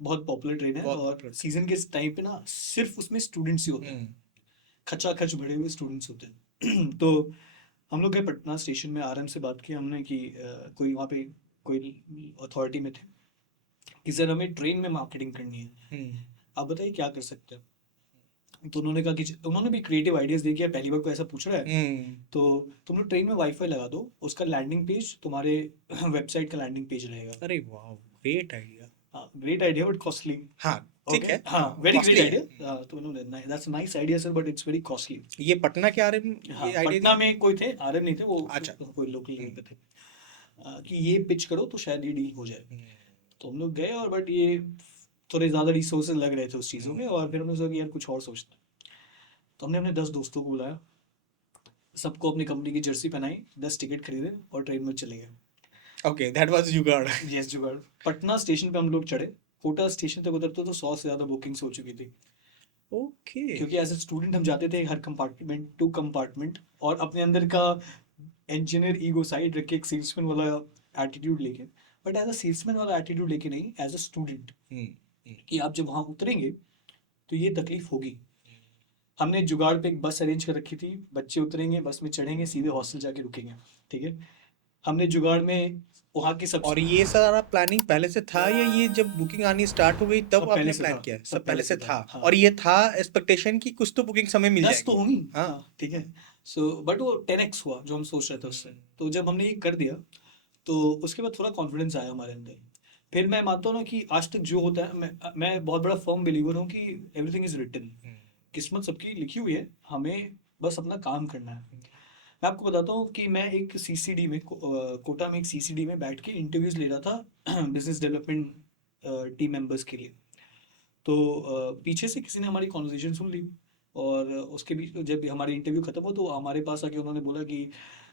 बहुत पॉपुलर ट्रेन है। बहुत और popular। सीजन के टाइम पे ना सिर्फ उसमें स्टूडेंट्स ही होते हैं, खचाखच भरे हुए स्टूडेंट्स होते हैं। तो हम लोग गए पटना स्टेशन में, आरएम से बात की हमने कि कोई वहाँ पे कोई अथॉरिटी में थे कि सर हमें ट्रेन में मार्केटिंग करनी है, आप बताइए क्या कर सकते हैं। तो उन्होंने कहा कि उन्होंने भी क्रिएटिव आइडियाज दिए कि यार पहली बार कोई ऐसा पूछ रहा है, तो तुम लोग ट्रेन में वाईफाई लगा दो, उसका लैंडिंग पेज तुम्हारे वेबसाइट का लैंडिंग पेज रहेगा। अरे वाह, ग्रेट आइडिया। हाँ, ग्रेट आइडिया बट कॉस्टली। हाँ, ठीक ओके, है। हाँ, वेरी ग्रेट costly है। आइडिया। तो उन्होंने that's nice idea sir but it's very costly. ये पटना के आरएम हाँ, ये आइडिया पटना दी? में कोई थे, आरएम नहीं थे वो, अच्छा। कोई लोकल लेवल पे थे। कि ये पिच करो तो शायद ये डील हो जाए। तो हम लोग गए और बट ये थोड़े ज़्यादा रिसोर्सेज लग रहे थे उस चीज़ों में, और फिर हमने सोचा कि यार कुछ और सोचते हैं। तो हमने अपने 10 दोस्तों को बुलाया, सबको अपनी कंपनी की जर्सी पहनाई, 10 टिकट खरीदे और ट्रेन में चले गए। ओके, दैट वाज जुगाड़। यस, जुगाड़। पटना स्टेशन पे हम लोग चढ़े, कोटा स्टेशन तक उतरते तो 100 से ज़्यादा बुकिंग्स हो चुकी थी। ओके। क्योंकि एज ए स्टूडेंट हम जाते थे हर कंपार्टमेंट टू कंपार्टमेंट, और अपने अंदर का इंजीनियर ईगो साइड रख के एक सेल्समैन वाला एटीट्यूड लेके, बट एज अ सेल्समैन वाला एटीट्यूड लेके नहीं, एज अ स्टूडेंट, कि आप जब वहाँ उतरेंगे तो ये तकलीफ होगी। हमने जुगाड़ पे एक बस अरेंज कर रखी थी, बच्चे उतरेंगे, बस में चढ़ेंगे, सीधे हॉस्टल जाके रुकेंगे। ठीक है। हमने जुगाड़ में वहाँ की सब और ये सारा प्लानिंग पहले से था या ये जब बुकिंग आनी स्टार्ट हो गई तब सब आपने पहले से प्लान था, किया? सब सब पहले से था। हाँ। और ये था एक्सपेक्टेशन की कुछ तो बुकिंग समय मिल 10 तो जाएगी। होंगी। हाँ। हाँ, ठीक है। सो बट वो 10x हुआ जो हम सोच रहे थे उससे। तो जब हमने ये कर दिया, तो उसके बाद थोड़ा कॉन्फिडेंस आया हमारे अंदर। फिर मैं मानता हूँ ना कि आज तक जो होता है, मैं बहुत बड़ा फर्म बिलीवर हूँ कि एवरीथिंग इज रिटन, किस्मत सबकी लिखी हुई है, हमें बस अपना काम करना है। मैं आपको बताता हूँ कि मैं एक सीसीडी में कोटा में एक सीसीडी में बैठ के इंटरव्यूज ले रहा था बिजनेस डेवलपमेंट टीम मेंबर्स के लिए। तो पीछे से किसी ने हमारी कॉन्वर्जेशन सुन ली, और उसके बीच जब हमारी इंटरव्यू खत्म हो तो हमारे पास आके उन्होंने बोला कि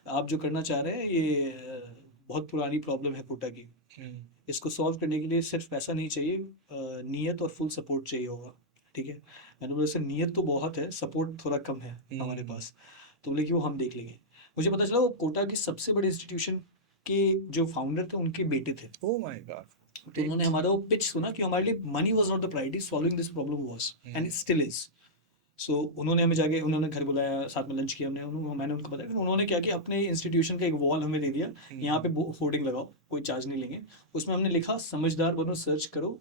आप जो करना चाह रहे हैं ये बहुत पुरानी प्रॉब्लम है कोटा की, इसको सॉल्व करने के लिए सिर्फ पैसा नहीं चाहिए, नीयत और फुल सपोर्ट चाहिए होगा। ठीक है। मैंने बोला सर नीयत तो बहुत है, सपोर्ट थोड़ा कम है हमारे पास। तो बोले कि वो हम देख लेंगे। मुझे पता चला वो कोटा के सबसे बड़े इंस्टीट्यूशन के जो फाउंडर थे उनके बेटे थे। Oh my God. तो उन्होंने हमारा वो पिच सुना कि हमारे लिए money was not the priority, solving this problem was and still is. So उन्होंने हमें जाके उन्होंने घर बुलाया, साथ में लंच किया हमने, मैंने उनको बताया, फिर उन्होंने क्या किया, अपने इंस्टीट्यूशन का एक वॉल हमें दे दिया, यहाँ पे होर्डिंग लगाओ, कोई चार्ज नहीं लेंगे। उसमें हमने लिखा समझदार बनो सर्च करो,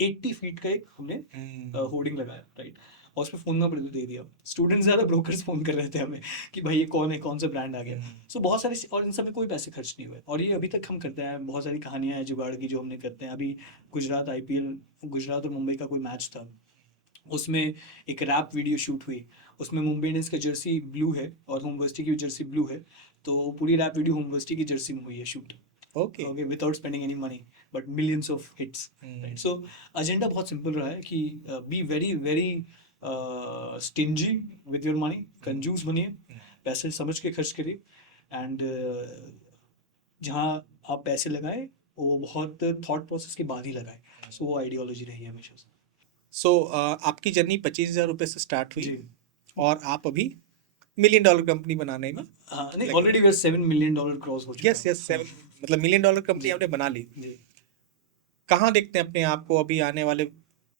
80 फीट का एक हमने होर्डिंग लगाया, राइट। और उसमें फ़ोन नंबर दे दिया। स्टूडेंट्स ज़्यादा ब्रोकर्स फ़ोन कर रहे थे हमें कि भाई ये कौन है, कौन सा ब्रांड आ गया। सो बहुत सारे, और इन सब में कोई पैसे खर्च नहीं हुए, और ये अभी तक हम करते हैं। बहुत सारी कहानियाँ हैं जुगाड़ की जो हमने करते हैं। अभी गुजरात IPL, गुजरात और मुंबई का कोई मैच था, उसमें एक रैप वीडियो शूट हुई। उसमें मुंबई इंडियंस का जर्सी ब्लू है और होम यूनिवर्सिटी की भी जर्सी ब्लू है, तो पूरी रैप वीडियो होम यूनिवर्सिटी की जर्सी में हुई है shoot. Okay. Okay, without spending any money, but millions of hits, right. So agenda बहुत सिंपल रहा है कि be very very stingy with your money, कंजूस बनिए, पैसे समझ के खर्च करिए, एंड जहाँ आप पैसे लगाए वो बहुत थॉट प्रोसेस के बाद ही लगाए। सो वो आइडियोलॉजी रही है हमेशा से। सो आपकी जर्नी 25,000 रुपये से स्टार्ट हुई जी और आप अभी $1 मिलियन कंपनी बनाने में। हाँ, नहीं, already we are $7 million cross हो चुका यस यस, 7 मतलब $1 मिलियन कंपनी आपने बना ली। जी। कहाँ देखते हैं अपने आप को अभी आने वाले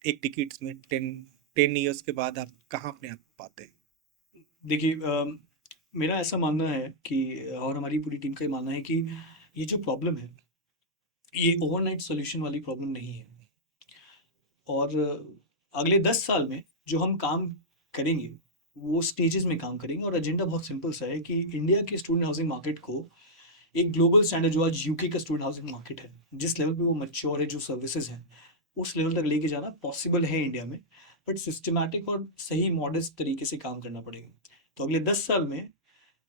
एक डिकेड्स में, 10 ईयर्स के बाद आप कहाँ अपने आप को पाते हैं? देखिए, मेरा ऐसा मानना है कि, और हमारी पूरी टीम का ये मानना है कि ये जो प्रॉब्लम है, ये ओवरनाइट सॉल्यूशन वाली प्रॉब्लम नहीं है। और अगले 10 साल में जो हम काम करेंगे वो स्टेजेस में काम करेंगे, और एजेंडा बहुत सिंपल सा है कि इंडिया के स्टूडेंट हाउसिंग मार्केट को एक ग्लोबल स्टैंडर्ड, जो आज यूके का स्टूडेंट हाउसिंग मार्केट है, जिस लेवल पे वो मैच्योर है, जो सर्विसेज हैं, उस लेवल तक लेके जाना पॉसिबल है इंडिया में, बट सिस्टमैटिक और सही मॉडस्ट तरीके से काम करना पड़ेगा। तो अगले 10 साल में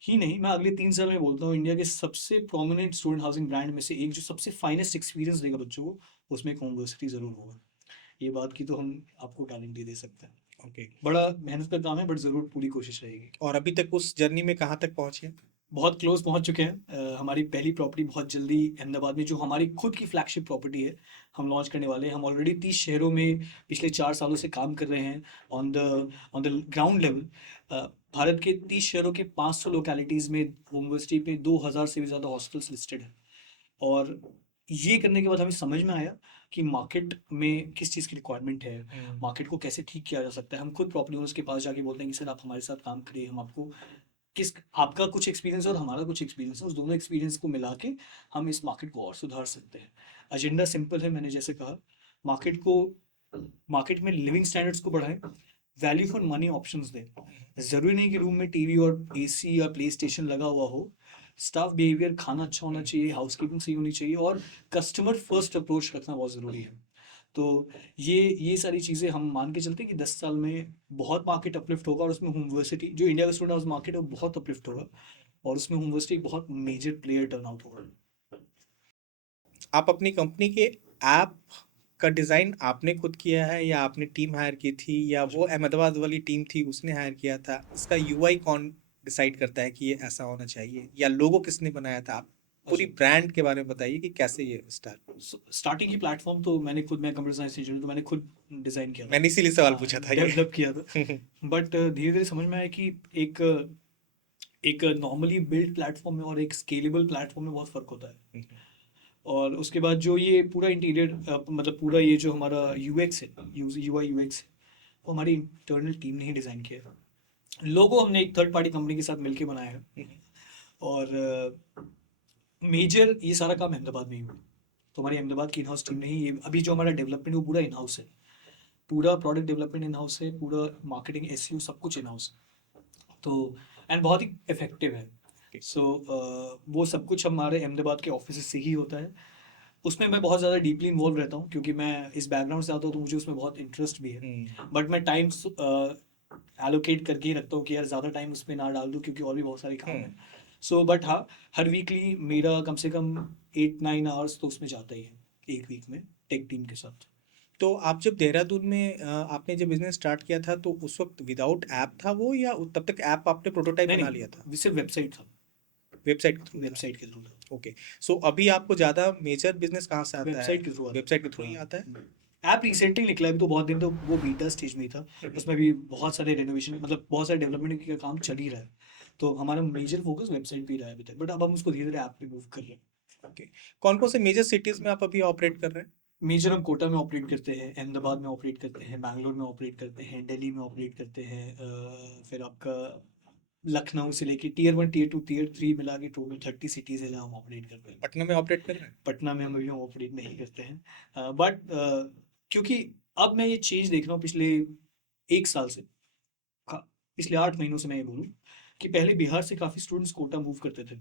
ही नहीं, मैं अगले 3 साल में बोलता हूँ, इंडिया के सबसे प्रोमिनेंट स्टूडेंट हाउसिंग ब्रांड में से एक, जो सबसे फाइनेस्ट एक्सपीरियंस देगा बच्चों को, उसमें एक यूनिवर्सिटी ज़रूर होगा। ये बात की तो हम आपको गारंटी दे सकते हैं। ओके। बड़ा मेहनत का काम है, बट ज़रूर पूरी कोशिश रहेगी। और अभी तक उस जर्नी में कहाँ तक पहुँचे? बहुत क्लोज पहुंच चुके हैं। हमारी पहली प्रॉपर्टी बहुत जल्दी अहमदाबाद में, जो हमारी खुद की फ्लैगशिप प्रॉपर्टी है, हम लॉन्च करने वाले हैं। हम ऑलरेडी 30 शहरों में पिछले 4 सालों से काम कर रहे हैं on the ground level. Bharat के 30 शहरों के 500 लोकेलिटीज़ में यूनिवर्सिटी पे 2000 से भी ज़्यादा हॉस्टल्स लिस्टेड हैं। और ये करने के बाद हमें समझ में आया कि मार्केट में किस चीज़ की रिक्वायरमेंट है, मार्केट को कैसे ठीक किया जा सकता है। हम खुद प्रॉपर्टी ओनर्स के पास जाके बोलते हैं कि सर आप हमारे साथ काम करिए, हम आपको आपका कुछ एक्सपीरियंस है और हमारा कुछ एक्सपीरियंस है, उस दोनों एक्सपीरियंस को मिला के हम इस मार्केट को और सुधार सकते हैं। एजेंडा सिंपल है, मैंने जैसे कहा, मार्केट में लिविंग स्टैंडर्ड्स को बढ़ाएं, वैल्यू फॉर मनी ऑप्शंस दें। ज़रूरी नहीं कि रूम में टीवी और AC या प्ले स्टेशन लगा हुआ हो। स्टाफ बिहेवियर, खाना अच्छा होना चाहिए, हाउसकीपिंग सही होनी चाहिए, और कस्टमर फर्स्ट अप्रोच रखना बहुत ज़रूरी है। तो ये सारी चीज़ें हम मान के चलते हैं कि 10 साल में बहुत मार्केट अपलिफ्ट होगा, और उसमें यूनिवर्सिटी, जो इंडिया का स्टूडेंट हाउस मार्केट है, वो बहुत अपलिफ्ट होगा, और उसमें यूनिवर्सिटी एक बहुत मेजर प्लेयर टर्न आउट होगा। आप अपनी कंपनी के ऐप का डिज़ाइन आपने खुद किया है या आपने टीम हायर की थी, या वो अहमदाबाद वाली टीम थी उसने हायर किया था? इसका UI कौन डिसाइड करता है कि ये ऐसा होना चाहिए, या लोगो किसने बनाया था? आप पूरी ब्रांड के बारे में बताइए कि कैसे ये स्टार्टिंग की प्लेटफॉर्म तो मैं कंप्यूटर साइंस इंजीनियर, तो मैंने खुद डिज़ाइन किया था, मैंने इसीलिए सवाल पूछा था ये। डेवलप किया था। बट धीरे धीरे समझ में आया कि एक नॉर्मली बिल्ड प्लेटफॉर्म में और एक स्केलेबल प्लेटफॉर्म में बहुत फ़र्क होता है। और उसके बाद जो ये पूरा इंटीरियर, मतलब पूरा ये जो हमारा UX है, UI UX है, वो हमारी इंटरनल टीम ने ही डिज़ाइन किया है। लोगो हमने एक थर्ड पार्टी कंपनी के साथ मिलके बनाया है, और मेजर ये सारा काम अहमदाबाद में ही हुआ। तो हमारी अहमदाबाद की इन हाउस टीम ने ही, ये अभी जो हमारा डेवलपमेंट वो पूरा इन हाउस है, पूरा प्रोडक्ट डेवलपमेंट इन हाउस है, पूरा मार्केटिंग SEO सब कुछ इन हाउस है। तो एंड बहुत ही इफेक्टिव है। सो वो सब कुछ हमारे अहमदाबाद के ऑफिस से ही होता है। उसमें मैं बहुत ज़्यादा डीपली इन्वॉल्व रहता हूँ, क्योंकि मैं इस बैकग्राउंड से आता हूँ, तो मुझे उसमें बहुत इंटरेस्ट भी है। बट मैं टाइम एलोकेट करके ही रखता हूँ कि यार ज़्यादा टाइम उस पर ना डाल दूँ, क्योंकि और भी बहुत सारे काम हैं। सो बट हाँ, हर वीकली मेरा कम से कम 8-9 आवर्स तो उसमें जाता ही है एक वीक में, टेक टीम के साथ। तो आप जब देहरादून में आपने जब बिजनेस स्टार्ट किया था, तो उस वक्त विदाउट ऐप था वो, या तब तक ऐप आपने प्रोटोटाइप बना लिया था? सिर्फ वेबसाइट था, वेबसाइट के थ्रू? वेबसाइट के थ्रू था। ओके। सो अभी आपको ज़्यादा मेजर बिजनेस कहाँ से आता है? वेबसाइट के थ्रू वेबसाइट के थ्रू ही आता है। ऐप रिसेंटली निकला है, तो बहुत दिन तो वो बीटा स्टेज में ही था, उसमें भी बहुत सारे रेनोवेशन, मतलब बहुत सारे डेवलपमेंट का काम चल ही रहा है। तो हमारा मेजर फोकस वेबसाइट पे ही रहा है अभी तक, बट अब हम उसको धीरे धीरे ऐप पे मूव कर रहे हैं। ओके, कौन कौन से मेजर सिटीज में आप अभी ऑपरेट कर रहे हैं? मेजर हम कोटा में ऑपरेट करते हैं, अहमदाबाद में ऑपरेट करते हैं, बैंगलोर में ऑपरेट करते हैं, दिल्ली में ऑपरेट करते हैं, फिर आपका लखनऊ से लेके टीयर 1 टीयर 2 टीयर 3 मिला के टोटल 30 सिटीज़ है जहाँ हम ऑपरेट करते हैं। पटना में ऑपरेट कर रहे हैं? पटना में हम अभी ऑपरेट नहीं करते हैं, बट क्योंकि अब मैं ये चेंज देख रहा हूँ पिछले 1 साल से, पिछले 8 महीनों से मैं ये बोलूँ कि पहले बिहार से काफ़ी स्टूडेंट्स कोटा मूव करते थे,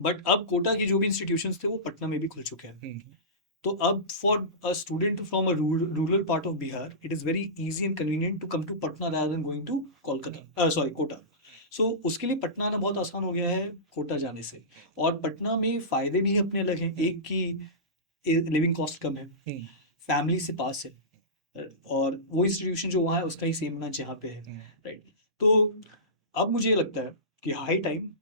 बट अब कोटा की जो भी इंस्टीट्यूशंस थे वो पटना में भी खुल चुके हैं। तो अब for a student from a rural part of Bihar it is very easy and convenient to come to Patna rather than going to Kolkata, sorry Kota. So उसके लिए पटना आना बहुत आसान हो गया है कोटा जाने से। और पटना में फ़ायदे भी अपने अलग हैं, एक की लिविंग कॉस्ट कम है, फैमिली से पास है, और वो इंस्टीट्यूशन जो वहाँ है उसका ही सेम ना जहाँ पे है, राइट। तो अब मुझे लगता है कि हाई टाइम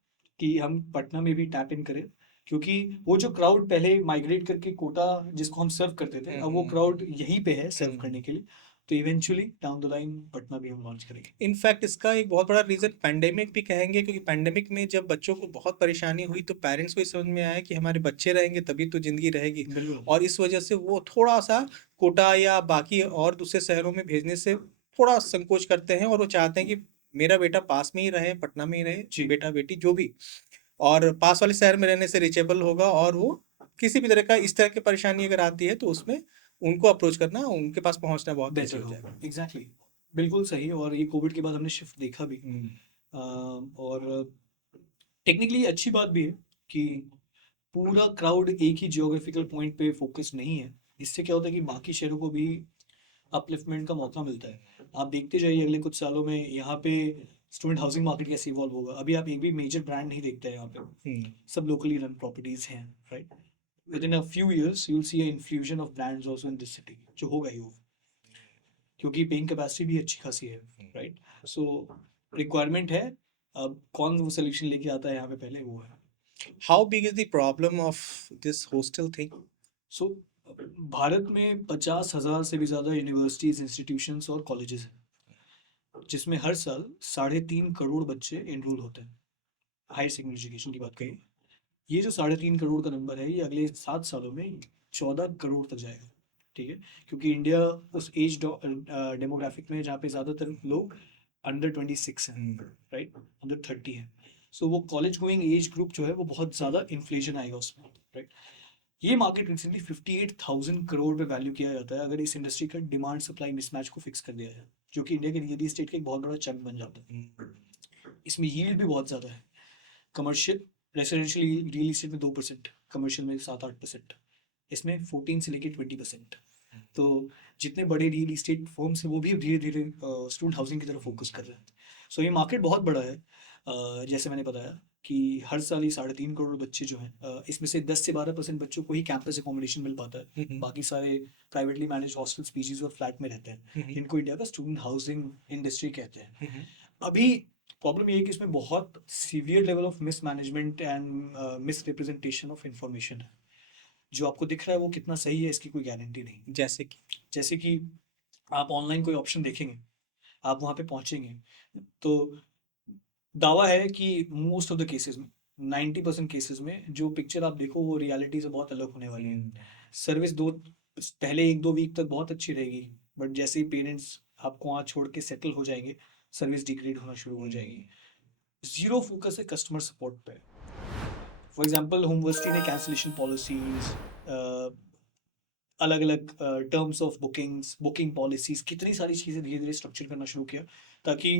कि हम पटना में भी टैप इन करें, क्योंकि वो जो क्राउड पहले माइग्रेट करके कोटा जिसको हम सर्व करते थे, अब वो क्राउड यहीं पे है सर्व करने के लिए। तो eventually down the line Patna भी हम लॉन्च करेंगे। इनफैक्ट इसका एक बहुत बड़ा रीज़न पैंडेमिक भी कहेंगे, क्योंकि पैंडेमिक में जब बच्चों को बहुत परेशानी हुई तो पेरेंट्स को ये समझ में आया कि हमारे बच्चे रहेंगे तभी तो ज़िंदगी रहेगी, बिल्कुल। और इस वजह से वो थोड़ा सा कोटा या बाकी और दूसरे शहरों में भेजने से थोड़ा संकोच करते हैं, और वो चाहते हैं कि मेरा बेटा पास में ही रहे, पटना में ही रहे, जी। बेटा बेटी जो भी, और पास वाले शहर में रहने से रीचेबल होगा, और वो किसी भी तरह का इस तरह की परेशानी अगर आती है तो उसमें उनको अप्रोच करना, उनके पास पहुंचना बहुत ईजी बेटर हो हो जाएगा। एग्जैक्टली, बिल्कुल सही। और ये कोविड के बाद हमने शिफ्ट देखा भी, और टेक्निकली अच्छी बात भी है कि पूरा क्राउड एक ही जियोग्राफिकल पॉइंट पे फोकस नहीं है। इससे क्या होता है कि बाकी शहरों को भी अपलिफ्टमेंट का मौका मिलता है। आप देखते जाइए अगले कुछ सालों में यहाँ पे स्टूडेंट हाउसिंग मार्केट कैसे इवॉल्व होगा। अभी आप एक भी मेजर ब्रांड नहीं देखते हैं यहाँ पे, सब लोकली रन प्रॉपर्टीज हैं, right. With in a few years you will see a infusion of brands also in this city, जो होगा ही होगा, क्योंकि पेइंग कैपेसिटी भी अच्छी खासी है, राइट। सो रिक्वायरमेंट है, अब कौन वो सोल्यूशन लेके आता है यहाँ पे पहले वो है। How big is the problem of this hostel thing? सो भारत में 50,000 से भी ज़्यादा यूनिवर्सिटीज़, इंस्टीट्यूशंस और कॉलेजेस हैं, जिसमें हर साल 3.5 करोड़ बच्चे एनरोल होते हैं। हायर सेकेंडरी एजुकेशन की बात करें, ये जो 3.5 करोड़ का नंबर है ये अगले 7 सालों में 14 करोड़ तक जाएगा, ठीक है। क्योंकि इंडिया उस एज डेमोग्राफिक में जहाँ पे ज़्यादातर लोग अंडर 26 हैं, राइट, अंडर 30 हैं। सो वो कॉलेज गोइंग एज ग्रुप जो है वो बहुत ज़्यादा इन्फ्लेशन आएगा उसमें, राइट। ये मार्केट रिसेंटली 58,000 करोड़ पे वैल्यू किया जाता है अगर इस इंडस्ट्री का डिमांड सप्लाई मिसमैच को फिक्स कर दिया जाए, जो कि इंडिया के रियल एस्टेट का एक बहुत बड़ा चंक बन जाता है। इसमें यील्ड भी बहुत ज़्यादा है। कमर्शियल रेसिडेंशियल रियल एस्टेट में 2%, कमर्शियल में 7-8%, इसमें 14 से लेके 20%। तो जितने बड़े रियल एस्टेट फर्म्स हैं वो भी धीरे धीरे स्टूडेंट हाउसिंग की तरफ फोकस कर रहे हैं। सो ये मार्केट बहुत बड़ा है। जैसे मैंने बताया कि हर साल ये 3.5 करोड़ बच्चे जो हैं, इसमें से 10 से 12% बच्चों को ही कैंपस एकोमोडेशन मिल पाता है, बाकी सारे प्राइवेटली मैनेज हॉस्टल्स, पीजीज और फ्लैट में रहते हैं, जिनको इंडिया का स्टूडेंट हाउसिंग इंडस्ट्री कहते हैं। अभी प्रॉब्लम ये है कि इसमें बहुत severe level of miss management and miss representation of information है। जो आपको दिख रहा है वो कितना सही है इसकी कोई गारंटी नहीं। जैसे कि आप ऑनलाइन कोई ऑप्शन देखेंगे, आप वहाँ पे पहुँचेंगे, तो दावा है कि मोस्ट ऑफ द केसेस में, 90% केसेस में जो पिक्चर आप देखो वो रियलिटी से बहुत अलग होने वाली है। सर्विस पहले 1-2 वीक तक बहुत अच्छी रहेगी, बट जैसे ही पेरेंट्स आपको वहाँ छोड़ के सेटल हो जाएंगे, सर्विस डिग्रेड होना शुरू हो जाएगी। जीरो फोकस है कस्टमर सपोर्ट पे। फॉर एग्जांपल होमवर्सिटी ने कैंसिलेशन पॉलिसीज, अलग अलग टर्म्स ऑफ बुकिंग पॉलिसीज, कितनी सारी चीज़ें धीरे धीरे स्ट्रक्चर करना शुरू किया ताकि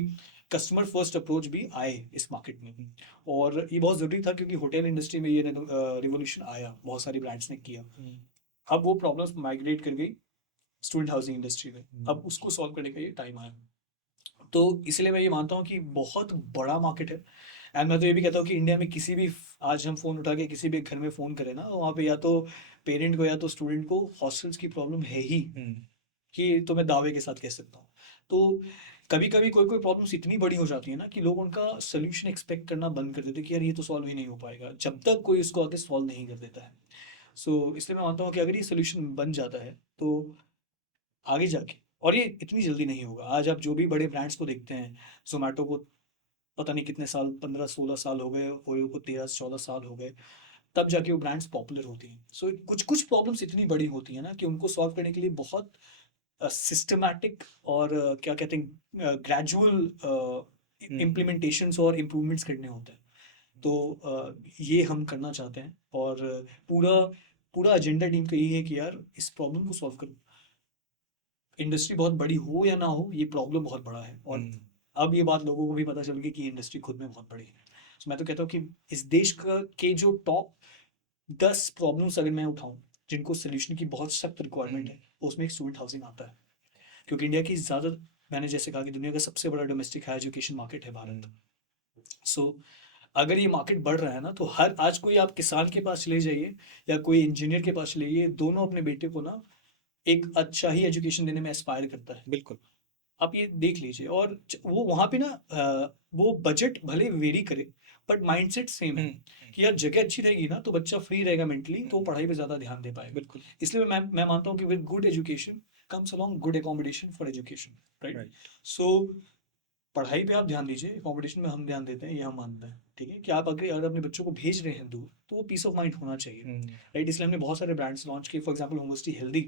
कस्टमर फर्स्ट अप्रोच भी आए इस मार्केट में। और ये बहुत ज़रूरी था क्योंकि होटल इंडस्ट्री में ये रिवोल्यूशन आया, बहुत सारी ब्रांड्स ने किया। अब वो प्रॉब्लम्स माइग्रेट कर गई स्टूडेंट हाउसिंग इंडस्ट्री में, अब उसको सॉल्व करने का ये टाइम आया। तो इसलिए मैं ये मानता हूँ कि बहुत बड़ा मार्केट है। एंड मैं तो ये भी कहता हूँ कि इंडिया में किसी भी, आज हम फ़ोन उठा के किसी भी घर में फ़ोन करें ना, वहाँ पे या तो पेरेंट को या तो स्टूडेंट को हॉस्टल्स की प्रॉब्लम है ही, कि तो मैं दावे के साथ कह सकता हूँ। तो कभी कभी कोई कोई प्रॉब्लम्स इतनी बड़ी हो जाती है ना कि लोग उनका सोल्यूशन एक्सपेक्ट करना बंद कर देते हैं कि यार ये तो सॉल्व ही नहीं हो पाएगा, जब तक कोई इसको आके सॉल्व नहीं कर देता है। सो इसलिए मैं मानता हूँ कि अगर ये सोल्यूशन बन जाता है तो आगे जाके, और ये इतनी जल्दी नहीं होगा। आज आप जो भी बड़े ब्रांड्स को देखते हैं, जोमेटो को पता नहीं कितने साल, 15-16 साल हो गए, ओयो को 13-14 साल हो गए, तब जाके वो ब्रांड्स पॉपुलर होती हैं। सो कुछ कुछ प्रॉब्लम्स इतनी बड़ी होती हैं ना कि उनको सॉल्व करने के लिए बहुत सिस्टमैटिक और क्या कहते हैं, ग्रेजुअल इम्प्लीमेंटेशंस और इम्प्रूवमेंट्स करने होते हैं। तो ये हम करना चाहते हैं, और पूरा पूरा एजेंडा टीम का यही है कि यार इस प्रॉब्लम को सॉल्व करो। इंडस्ट्री बहुत बड़ी हो या ना हो, ये प्रॉब्लम बहुत बड़ा है, और अब ये बात लोगों को भी पता चल गई कि इंडस्ट्री खुद में बहुत बड़ी है। तो मैं तो कहता हूँ कि इस देश का के जो टॉप 10 प्रॉब्लम्स अगर मैं उठाऊं जिनको सोल्यूशन की बहुत सख्त रिक्वायरमेंट है, उसमें एक स्टूडेंट हाउसिंग आता है। क्योंकि इंडिया की ज़्यादा, मैंने जैसे कहा कि दुनिया का सबसे बड़ा डोमेस्टिक हायर एजुकेशन मार्केट है भारत। सो अगर ये मार्केट बढ़ रहा है ना, तो हर आज कोई आप किसान के पास चले जाइए या कोई इंजीनियर के पास चले जाइए, दोनों अपने बेटे को ना एक अच्छा ही एजुकेशन देने में एस्पायर करता है। बिल्कुल। आप ये देख लीजिए, और वो वहाँ पे ना वो बजट भले वेरी करे, बट माइंडसेट सेम है कि यार जगह अच्छी रहेगी ना तो बच्चा फ्री रहेगा मेंटली, तो वो पढ़ाई पे ज़्यादा ध्यान दे पाएगा। बिल्कुल। इसलिए मैं मानता हूँ कि with good education comes along good accommodation for education, right. Right. सो पढ़ाई पे आप ध्यान दीजिए, एकोमोडेशन में हम ध्यान देते हैं, ये हम मानते हैं, ठीक है। कि आप अगर अपने बच्चों को भेज रहे हैं दूर, तो वो पीस ऑफ माइंड होना चाहिए, राइट। इसलिए हमने बहुत सारे ब्रांड्स लॉन्च किए, फॉर एग्जाम्पल यूनिवर्सिटी हेल्दी,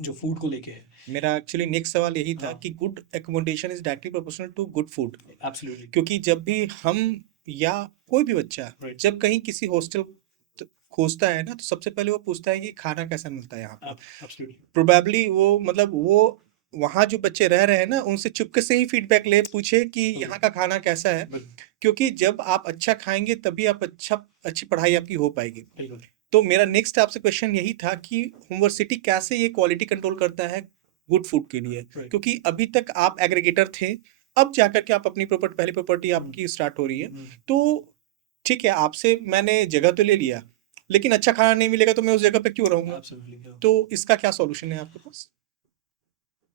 जो फूड को लेके है। मेरा एक्चुअली नेक्स्ट सवाल यही था हाँ। कि good accommodation is directly proportional to good food. Absolutely, क्योंकि जब भी हम या कोई भी बच्चा Right. जब कहीं किसी हॉस्टल खोजता है ना, तो सबसे पहले वो पूछता है कि खाना कैसा मिलता है यहाँ पे। एब्सोल्युटली, प्रोबेबली वो मतलब वो वहाँ जो बच्चे रह रहे हैं ना, उनसे चुपके से ही फीडबैक ले पूछे कि यहाँ का खाना कैसा है। क्योंकि जब आप अच्छा खाएंगे तभी आप अच्छी पढ़ाई आपकी हो पाएगी। बिल्कुल। तो मेरा नेक्स्ट आपसे क्वेश्चन यही था कि यूनिवर्सिटी कैसे ये क्वालिटी कंट्रोल करता है गुड फूड के लिए। Right. क्योंकि अभी तक आप एग्रीगेटर थे, अब जाकर के आप अपनी पहली प्रॉपर्टी आपकी स्टार्ट हो रही है। तो ठीक है, आपसे मैंने जगह तो ले लिया, लेकिन अच्छा खाना नहीं मिलेगा तो मैं उस जगह पे क्यों रहूंगा। एब्सोल्युटली। तो इसका क्या सॉल्यूशन है आपके पास?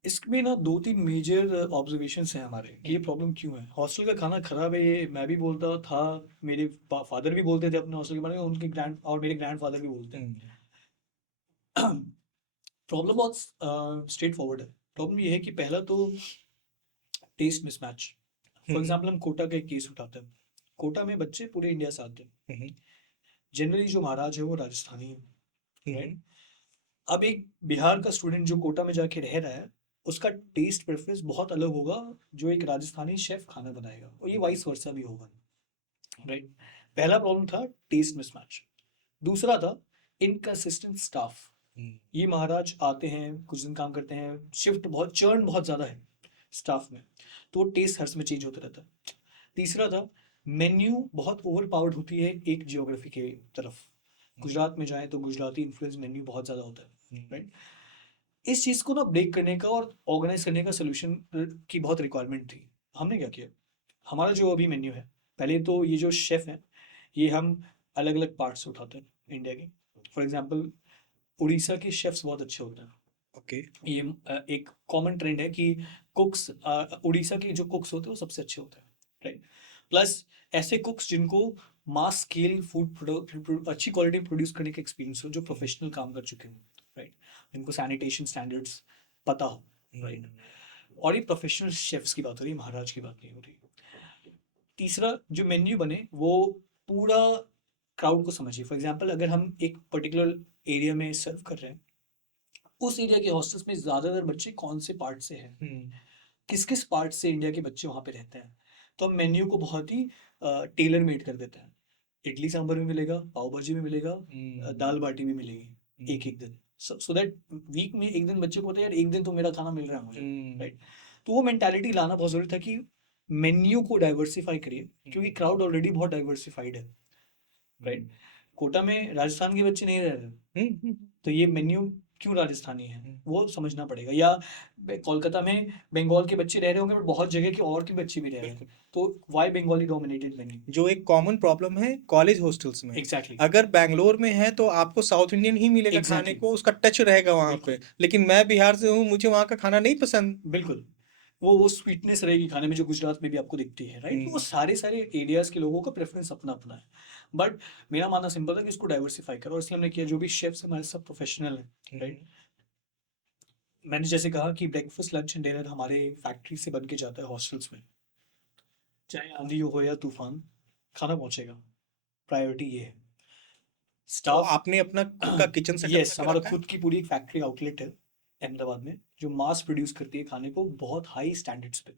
इसमें ना 2-3 मेजर ऑब्जर्वेशंस हैं हमारे कि ये प्रॉब्लम क्यों है। हॉस्टल का खाना खराब है, ये मैं भी बोलता था, मेरे फादर भी बोलते थे अपने हॉस्टल के बारे में, उनके मेरे ग्रैंडफादर भी बोलते हैं। प्रॉब्लम बहुत स्ट्रेट फॉरवर्ड है। प्रॉब्लम ये है कि पहला तो टेस्ट मिसमैच। फॉर एग्जाम्पल हम कोटा का एक केस उठाते हैं। कोटा में बच्चे पूरे इंडिया से आते हैं। जनरली जो महाराज है वो राजस्थानी है, राइट। अब एक बिहार का स्टूडेंट जो कोटा में जाके रह रहा है, उसका टेस्ट प्रेफरेंस बहुत अलग होगा जो एक राजस्थानी शेफ खाना बनाएगा, और ये वाइस वर्सा भी होगा, राइट। पहला प्रॉब्लम था टेस्ट मिसमैच। दूसरा था इनकंसिस्टेंट स्टाफ। ये महाराज आते हैं, कुछ दिन काम करते हैं, शिफ्ट बहुत, चर्न बहुत ज़्यादा है स्टाफ में, तो टेस्ट हर समय चेंज होता रहता है। तीसरा था मेन्यू बहुत ओवर पावर्ड होती है एक जियोग्राफी के तरफ। गुजरात में जाएं तो गुजराती इन्फ्लुएंस मेन्यू बहुत ज़्यादा होता है, राइट। इस चीज़ को ना ब्रेक करने का और ऑर्गेनाइज करने का सोल्यूशन की बहुत रिक्वायरमेंट थी। हमने क्या किया, हमारा जो अभी मेन्यू है, पहले तो ये जो शेफ़ हैं, ये हम अलग अलग पार्ट्स से उठाते हैं इंडिया के। फॉर एग्जांपल उड़ीसा के शेफ्स बहुत अच्छे होते हैं। ओके। ये एक कॉमन ट्रेंड है कि कुक्स, उड़ीसा के जो कुक्स होते हैं वो सबसे अच्छे होते हैं, राइट। प्लस ऐसे कुक्स जिनको मास स्केल फूड अच्छी क्वालिटी प्रोड्यूस करने का एक्सपीरियंस हो, जो प्रोफेशनल काम कर चुके हैं, राइट। जिनको सैनिटेशन स्टैंडर्ड्स पता हो, राइट। और ये प्रोफेशनल शेफ्स की बात हो रही है, महाराज की बात नहीं हो रही। तीसरा जो मेन्यू बने वो पूरा क्राउड को समझिए। फॉर एग्जांपल अगर हम एक पर्टिकुलर एरिया में सर्व कर रहे हैं, उस एरिया के हॉस्टल्स में ज़्यादातर बच्चे कौन से पार्ट से हैं, किस किस पार्ट से इंडिया के बच्चे वहाँ पे रहते हैं, तो हम मेन्यू को बहुत ही टेलर मेड कर देते हैं। इडली सांभर भी मिलेगा, पाव भाजी भी मिलेगा, दाल बाटी भी मिलेगी एक एक दिन, सो दैट वीक में एक दिन बच्चे को होता है यार एक दिन तो मेरा खाना मिल रहा है मुझे, राइट। तो वो मेंटालिटी लाना बहुत ज़रूरी था कि मेन्यू को डाइवर्सिफाई करिए, क्योंकि क्राउड ऑलरेडी बहुत डाइवर्सिफाइड है, राइट। कोटा में राजस्थान के बच्चे नहीं रह रहे, तो ये मेन्यू क्यों राजस्थानी है वो समझना पड़ेगा। या कोलकाता में बंगाल के बच्चे रह रहे होंगे, बट बहुत जगह के और के बच्चे भी रह रहे हैं, तो वाई बंगाली डोमिनेटेड मेन्यू। जो एक कॉमन प्रॉब्लम है कॉलेज हॉस्टल्स में। एग्जैक्टली। अगर बैंगलोर में है तो आपको साउथ इंडियन ही मिलेगा खाने Exactly. को, उसका टच रहेगा वहाँ पे। लेकिन मैं बिहार से हूँ, मुझे वहाँ का खाना नहीं पसंद। बिल्कुल, वो स्वीटनेस रहेगी खाने में जो गुजरात में भी आपको दिखती है, राइट। वो सारे एरियाज के लोगों का प्रेफरेंस अपना अपना है, बट मेरा मानना सिंपल है कि इसको डाइवर्सिफाई करो, और इसलिए हमने किया। जो भी शेफ्स हमारे सब प्रोफेशनल हैं, राइट। मैंने जैसे कहा कि ब्रेकफास्ट लंच एंड डिनर हमारे फैक्ट्री से बन के जाता है हॉस्टल्स में, चाहे आंधी हो या तूफान, खाना पहुंचेगा। प्रायोरिटी ये है। तो स्टाफ आपने अपना खुद का किचन सेटअप यस, करके हमारा रखा है? खुद की पूरी एक फैक्ट्री आउटलेट है अहमदाबाद में, जो मास प्रोड्यूस करती है खाने को बहुत हाई स्टैंडर्ड्स पे।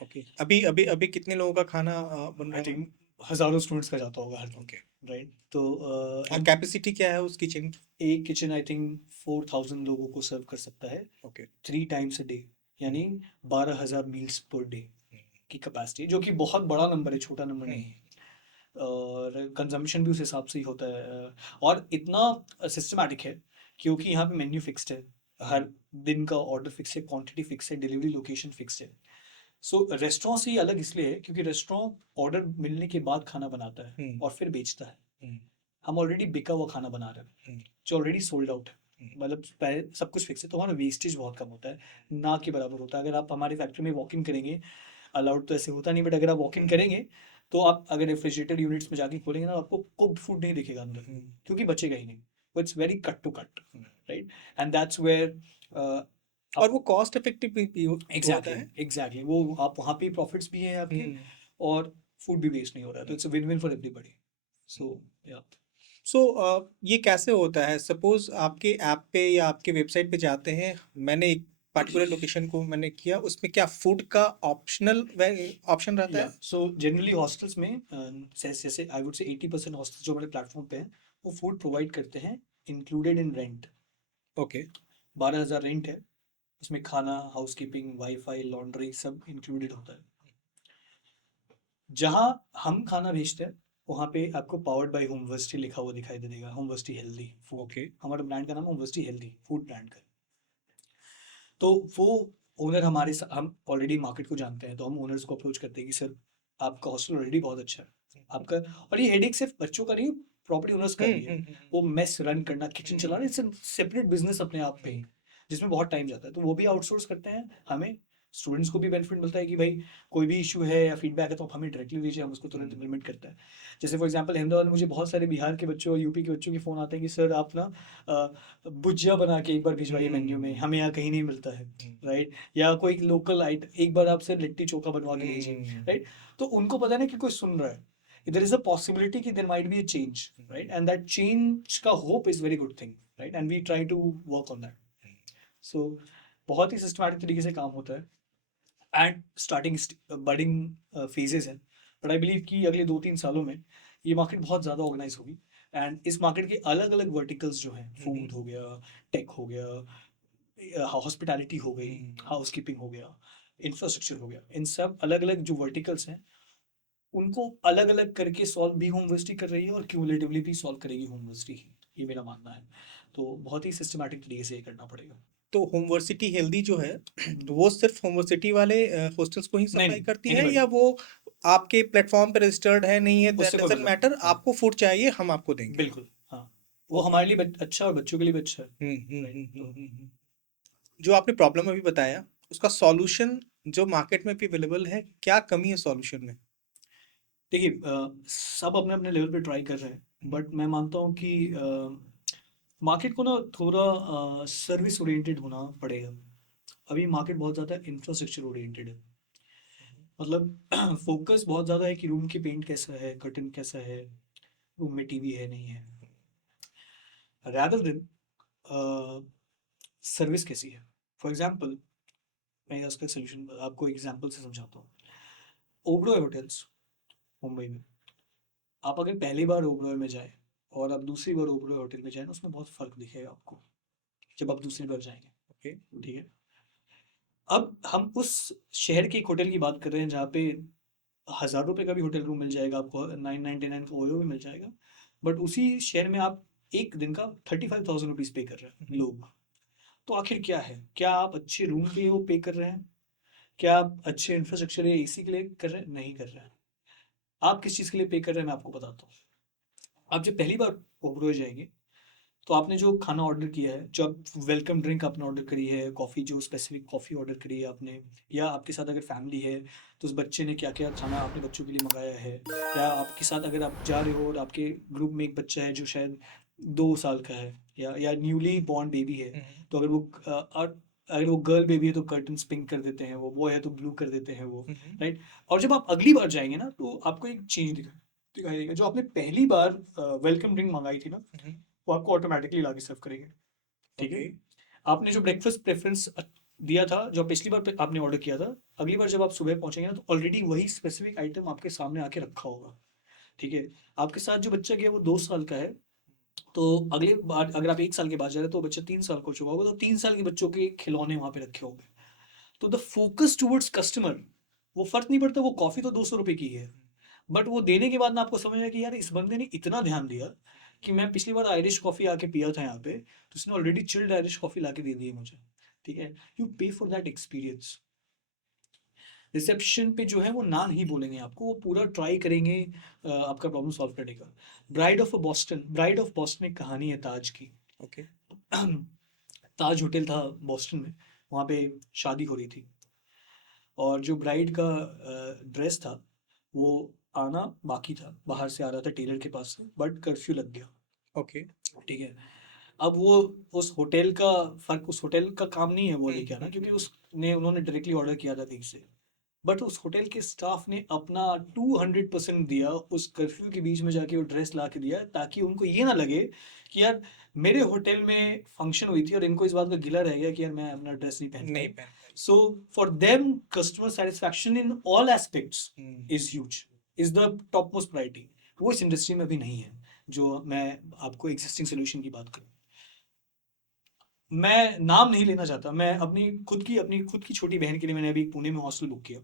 ओके, अभी अभी अभी कितने लोगों का खाना बन आई रहा है? थिंक हजारों स्टूडेंट्स का जाता होगा हर दिन, ओके, राइट? तो और कैपेसिटी क्या है उस किचन की? एक किचन आई थिंक 4000 लोगों को सर्व कर सकता है ओके। 3 टाइम्स अ डे, यानी 12,000 मील्स पर डे की कैपेसिटी, जो कि बहुत बड़ा नंबर है, छोटा नंबर नहीं है। और कंजम्पशन भी उस हिसाब से ही होता है। और इतना सिस्टमैटिक है क्योंकि यहाँ पे मेन्यू फिक्स्ड है, हर दिन का ऑर्डर फिक्स है, क्वांटिटी फिक्स है, डिलीवरी लोकेशन फिक्स्ड है। सो रेस्टोरेंट से ये अलग इसलिए है क्योंकि रेस्टोरेंट ऑर्डर मिलने के बाद खाना बनाता है और फिर बेचता है। हम ऑलरेडी बिका हुआ खाना बना रहे हैं जो ऑलरेडी सोल्ड आउट है, मतलब सब कुछ फिक्स है, तो हमारा वेस्टेज बहुत कम होता है, ना के बराबर होता है। अगर आप हमारी फैक्ट्री में वॉक इन करेंगे, अलाउड तो ऐसे होता नहीं, बट अगर आप वॉक इन करेंगे तो आप अगर रेफ्रिजरेटेड यूनिट्स में जाके खोलेंगे ना, आपको कुक्ड फूड नहीं दिखेगा अंदर, क्योंकि बचेगा ही नहीं। It's very cut to cut, right? And that's where और वो कॉस्ट इफेक्टिव भी होता एग्जैक्टली है। एग्जैक्टली वो आप वहाँ पे प्रॉफिट्स भी हैं आपके, और फूड भी वेस्ट नहीं हो रहा है, तो it's win win for everybody. So या सो ये कैसे होता है? सपोज आपके ऐप पे या आपके वेबसाइट पे जाते हैं, मैंने एक पर्टिकुलर लोकेशन को मैंने किया, उसमें क्या फूड का ऑप्शनल ऑप्शन रहता या है? सो जनरली हॉस्टल्स में जैसे आई वुड से 80% हॉस्टल्स जो हमारे प्लेटफॉर्म पे हैं वो फूड प्रोवाइड करते हैं included in rent. Okay. 12,000 rent है, उसमें खाना, हाउसकीपिंग, वाईफाई, लॉन्ड्री सब इंक्लूडेड होता है। जहाँ हम खाना भेजते हैं वहाँ पे आपको पावर्ड बाय होमवर्सिटी लिखा हुआ दिखाई दे देगा, होमवर्सिटी हेल्दी फूड। ओके। हमारे ब्रांड का नाम होमवर्सिटी हेल्दी फूड ब्रांड का है। तो वो ओनर हम ऑलरेडी मार्केट को जानते हैं, तो हम ओनर्स को अप्रोच करते हैं कि सर आपका हॉस्टल ऑलरेडी बहुत अच्छा है आपका, और ये हेडेक सिर्फ बच्चों का नहीं, प्रॉपर्टी ओनर्स का भी है। वो मेस रन करना, किचन चलाना, इट्स सेपरेट बिजनेस अपने आप पे ही, जिसमें बहुत टाइम जाता है, तो वो भी आउटसोर्स करते हैं हमें। स्टूडेंट्स को भी बेनिफिट मिलता है कि भाई कोई भी इशू है या फीडबैक है तो आप हमें डायरेक्टली दीजिए, हम उसको तुरंत इम्प्लीमेंट करते हैं। जैसे फॉर एग्जांपल अहमदाबाद में मुझे बहुत सारे बिहार के बच्चों और यूपी के बच्चों के फ़ोन आते हैं कि सर आप ना भुजिया बना के एक बार भिजवाइए मेन्यू में, हमें यहाँ कहीं नहीं मिलता है, राइट? या कोई लोकल आइट एक बार आपसे लिट्टी चोखा बनवा के भेजिए, राइट? तो उनको पता है ना कि कोई सुन रहा है, there is a possibility कि there might be a change, right? And that change का hope is very good thing, right? And we try to work on that. So बहुत ही सिस्टमैटिक तरीके से काम होता है एंड स्टार्टिंग बडिंग फेजेस है, but I believe कि अगले 2-3 सालों में ये मार्केट बहुत ज़्यादा ऑर्गेनाइज होगी। एंड इस मार्केट के अलग अलग वर्टिकल्स जो हैं, फूड हो गया, टेक हो गया, हॉस्पिटैलिटी हो गई, हाउसकीपिंग हो गया, इंफ्रास्ट्रक्चर हो गया, इन सब अलग अलग जो वर्टिकल्स हैं उनको अलग अलग करके सॉल्व भी होम यूनिवर्सिटी कर रही है और क्यूमुलेटिवली भी सॉल्व करेगी होम यूनिवर्सिटी, ये मेरा मानना है। तो बहुत ही सिस्टमैटिक तरीके से ये करना पड़ेगा। तो होमवर्सिटी हेल्दी जो है, वो सिर्फ होमवर्सिटी वाले हॉस्टल्स को ही नहीं सप्लाई करती है, anybody, या वो आपके प्लेटफॉर्म पे रजिस्टर्ड है नहीं है, दैट उससे कोई डजंट मतलब मैटर, हाँ, आपको फूड चाहिए हम आपको देंगे? बिल्कुल हाँ, वो हमारे लिए अच्छा और बच्चों के लिए भी अच्छा है, राइट? तो जो आपने प्रॉब्लम अभी बताया, उसका सॉल्यूशन जो मार्केट में भी अवेलेबल है, क्या कमी है सॉल्यूशन में? देखिए सब अपने अपने लेवल पे ट्राई कर रहे हैं, बट मैं मानता हूँ कि मार्केट को ना थोड़ा सर्विस ओरिएंटेड होना पड़ेगा। अभी मार्केट बहुत ज़्यादा इंफ्रास्ट्रक्चर ओरिएंटेड है, मतलब फोकस बहुत ज़्यादा है कि रूम की पेंट कैसा है, कर्टन कैसा है, रूम में टीवी है नहीं है, रैदर देन सर्विस कैसी है। फॉर एग्जांपल मैं उसका सोल्यूशन आपको एग्जांपल से समझाता हूँ। ओबरॉय होटल्स मुंबई में, आप अगर पहली बार ओबरॉय में जाए और आप दूसरी बार ओबरॉय होटल में जाए ना, उसमें बहुत फ़र्क दिखेगा आपको जब आप दूसरी बार जाएंगे। ओके, ठीक है। अब हम उस शहर के एक होटल की बात कर रहे हैं जहाँ पे 1,000 रुपये का भी होटल रूम मिल जाएगा आपको, 999 का ओयो भी मिल जाएगा, बट उसी शहर में आप एक दिन का 35,000 रुपीज़ पे कर रहे हैं लोग। तो आखिर क्या है? क्या आप अच्छे रूम के लिए वो पे कर रहे हैं? क्या आप अच्छे इंफ्रास्ट्रक्चर या एसी के लिए कर रहे हैं? नहीं कर रहे हैं। आप किस चीज़ के लिए पे कर रहे हैं मैं आपको बताता हूँ। आप जब पहली बार ओबरॉय जाएंगे तो आपने जो खाना ऑर्डर किया है, जो आप वेलकम ड्रिंक आपने ऑर्डर करी है, कॉफ़ी जो स्पेसिफिक कॉफ़ी ऑर्डर करी है आपने, या आपके साथ अगर फैमिली है तो उस बच्चे ने क्या क्या खाना आपने बच्चों के लिए मंगाया है, या आपके साथ अगर आप जा रहे हो और आपके ग्रुप में एक बच्चा है जो शायद 2 साल का है या न्यूली बॉर्न बेबी है, तो अगर वो और अगर वो गर्ल बेबी है तो कर्टन्स पिंक कर देते हैं, वो बॉय है तो ब्लू कर देते हैं वो, राइट। और जब आप अगली बार जाएंगे ना तो आपको एक चेंज दिखाई देगा। जो आपने पहली बार वेलकम ड्रिंक मंगाई थी ना, वो आपको ऑटोमेटिकली लाके सर्व करेंगे, ठीक है। आपने जो ब्रेकफास्ट प्रेफरेंस दिया था, जो पिछली बार आपने ऑर्डर किया था, अगली बार जब आप सुबह पहुंचेंगे ना तो ऑलरेडी वही स्पेसिफिक आइटम आपके सामने आके रखा होगा, ठीक है। आपके साथ जो बच्चा गया वो 2 साल का है, तो अगले बार अगर आप 1 साल के बाद जा रहे हो तो बच्चा 3 साल का हो चुका होगा, तो 3 साल के बच्चों के खिलौने वहां पे रखे होंगे। तो द फोकस टुवर्ड्स कस्टमर, वो फर्क नहीं पड़ता, वो कॉफी तो 200 रुपए की है, बट वो देने के बाद ना आपको समझ आया कि यार इस बंदे ने इतना ध्यान दिया कि मैं पिछली बार आयरिश कॉफी आके पिया था यहाँ पे, तो उसने ऑलरेडी चिल्ड आयरिश कॉफी लाके दे दी है मुझे, ठीक है। यू पे फॉर दैट एक्सपीरियंस। रिसेप्शन पे जो है वो ना नहीं बोलेंगे आपको, वो पूरा ट्राई करेंगे आपका प्रॉब्लम सॉल्व करने का। ब्राइड ऑफ बॉस्टन एक कहानी है ताज की। ओके। ताज होटल था बॉस्टन में, वहाँ पे शादी हो रही थी, और जो ब्राइड का ड्रेस था वो आना बाकी था, बाहर से आ रहा था टेलर के पास से, बट कर्फ्यू लग गया, ओके। ठीक है। अब वो उस होटल का फर्क, उस होटल का काम नहीं है वो लेके आना, क्योंकि उसने उन्होंने डायरेक्टली ऑर्डर किया था कहीं से, बट उस होटल के स्टाफ ने अपना 200% दिया, उस कर्फ्यू के बीच में जाके वो ड्रेस ला के दिया, ताकि उनको ये ना लगे कि यार मेरे होटल में फंक्शन हुई थी और इनको इस बात का गिला रह गया कि यार मैं अपना ड्रेस नहीं पहन नहीं पाई। पहन so for them customer satisfaction in all aspects is huge, is the top most priority. वो इस इंडस्ट्री में भी नहीं है, जो मैं आपको एग्जिस्टिंग सोल्यूशन की बात करूँ। मैं नाम नहीं लेना चाहता, मैं अपनी खुद की छोटी बहन के लिए मैंने अभी पुणे में हॉस्टल बुक किया,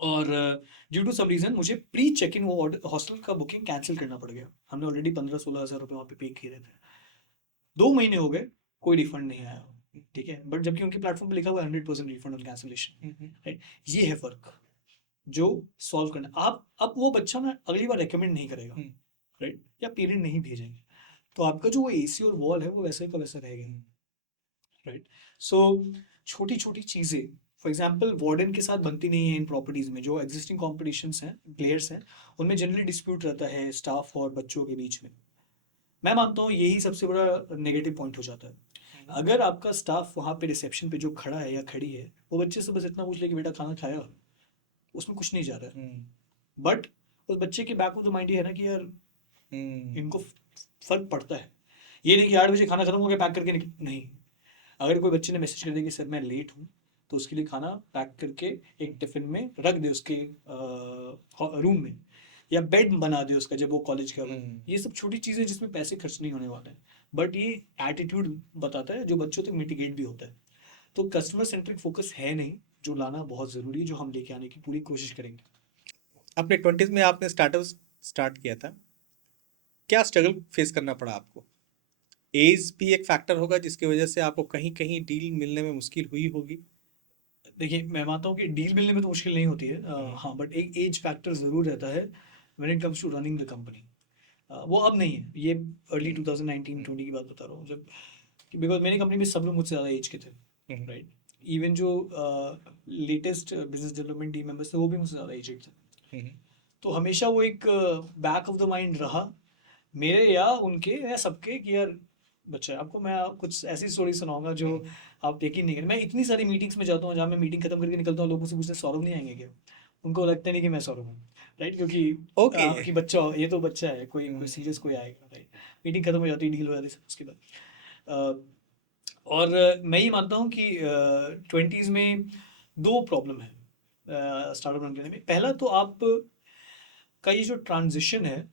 और ड्यू टू सम रीज़न मुझे प्री चेक इन वो हॉस्टल का बुकिंग कैंसिल करना पड़ गया। हमने ऑलरेडी 15-16 हज़ार रुपये वहाँ पे पे किए थे, 2 महीने हो गए, कोई रिफंड नहीं आया, ठीक है। बट जबकि उनके प्लेटफॉर्म पे लिखा हुआ है 100% रिफंड ऑन कैंसिलेशन, राइट। ये है फर्क जो सॉल्व करना। आप अब वो बच्चा ना अगली बार रेकमेंड नहीं करेगा, राइट, या पेरेंट नहीं भेजेंगे, तो आपका जो वो एसी और वॉल है वो वैसे का वैसा रहेगा, राइट। सो छोटी छोटी चीज़ें, फॉर एग्जाम्पल वार्डन के साथ बनती नहीं है इन प्रॉपर्टीज़ में, जो एग्जिस्टिंग कॉम्पिटिशन्स हैं, प्लेयर्स हैं, उनमें जनरली डिस्प्यूट रहता है स्टाफ और बच्चों के बीच में। मैं मानता हूँ यही सबसे बड़ा नेगेटिव पॉइंट हो जाता है। अगर आपका स्टाफ वहाँ पे रिसेप्शन पे जो खड़ा है या खड़ी है, वो बच्चे से बस इतना पूछ ले कि बेटा खाना खाया, उसमें कुछ नहीं जा रहा है, बट उस बच्चे के बैक ऑफ द माइंड ये है ना कि यार इनको फर्क पड़ता है। ये नहीं कि 8 बजे खाना खत्म हो गया पैक करके नहीं। अगर कोई बच्चे ने मैसेज कर दिया कि सर मैं लेट हूँ, तो उसके लिए खाना पैक करके एक टिफिन में रख दे उसके रूम में, या बेड बना दे उसका जब वो कॉलेज का। ये सब छोटी चीज़ें जिसमें पैसे खर्च नहीं होने वाले हैं, बट ये एटीट्यूड बताता है जो बच्चों तक मिटिगेट भी होता है। तो कस्टमर सेंट्रिक फोकस है नहीं, जो लाना बहुत ज़रूरी है, जो हम लेके आने की पूरी कोशिश करेंगे। अपने 20s में आपने स्टार्टअप स्टार्ट किया था, क्या स्ट्रगल फेस करना पड़ा आपको? एज भी एक फैक्टर होगा जिसकी वजह से आपको कहीं कहीं डील मिलने में मुश्किल हुई होगी। देखिए, मैं मानता हूँ कि डील मिलने में तो मुश्किल नहीं होती है, हाँ, बट एक एज फैक्टर ज़रूर रहता है when it comes to running the company. वो अब नहीं है, ये अर्ली 2019-20 की बात बता रहा हूँ, जब, बिकॉज मेरी कंपनी में सब लोग मुझसे ज़्यादा एज के थे, राइट। इवन जो latest business development team members थे वो भी मुझसे ज़्यादा एज थे। तो हमेशा वो एक बैक ऑफ द माइंड रहा मेरे या उनके या सबके कि यार बच्चा है। आपको मैं कुछ ऐसी स्टोरी सुनाऊंगा जो आप यकीन नहीं करें। मैं इतनी सारी मीटिंग्स में जाता हूँ जहाँ मैं मीटिंग खत्म करके निकलता हूँ, लोगों से पूछते सौरभ नहीं आएंगे क्या? उनको लगता नहीं कि मैं सौरभ हूँ, राइट, क्योंकि ओके। कि बच्चा, ये तो बच्चा है, कोई सीरियस कोई आएगा, राइट। मीटिंग खत्म हो जाती है, डील हो जाती है उसके बाद। और मैं ये मानता हूँ कि 20s में 2 प्रॉब्लम है स्टार्टअप रन करने में। पहला तो आप का ये जो ट्रांजिशन है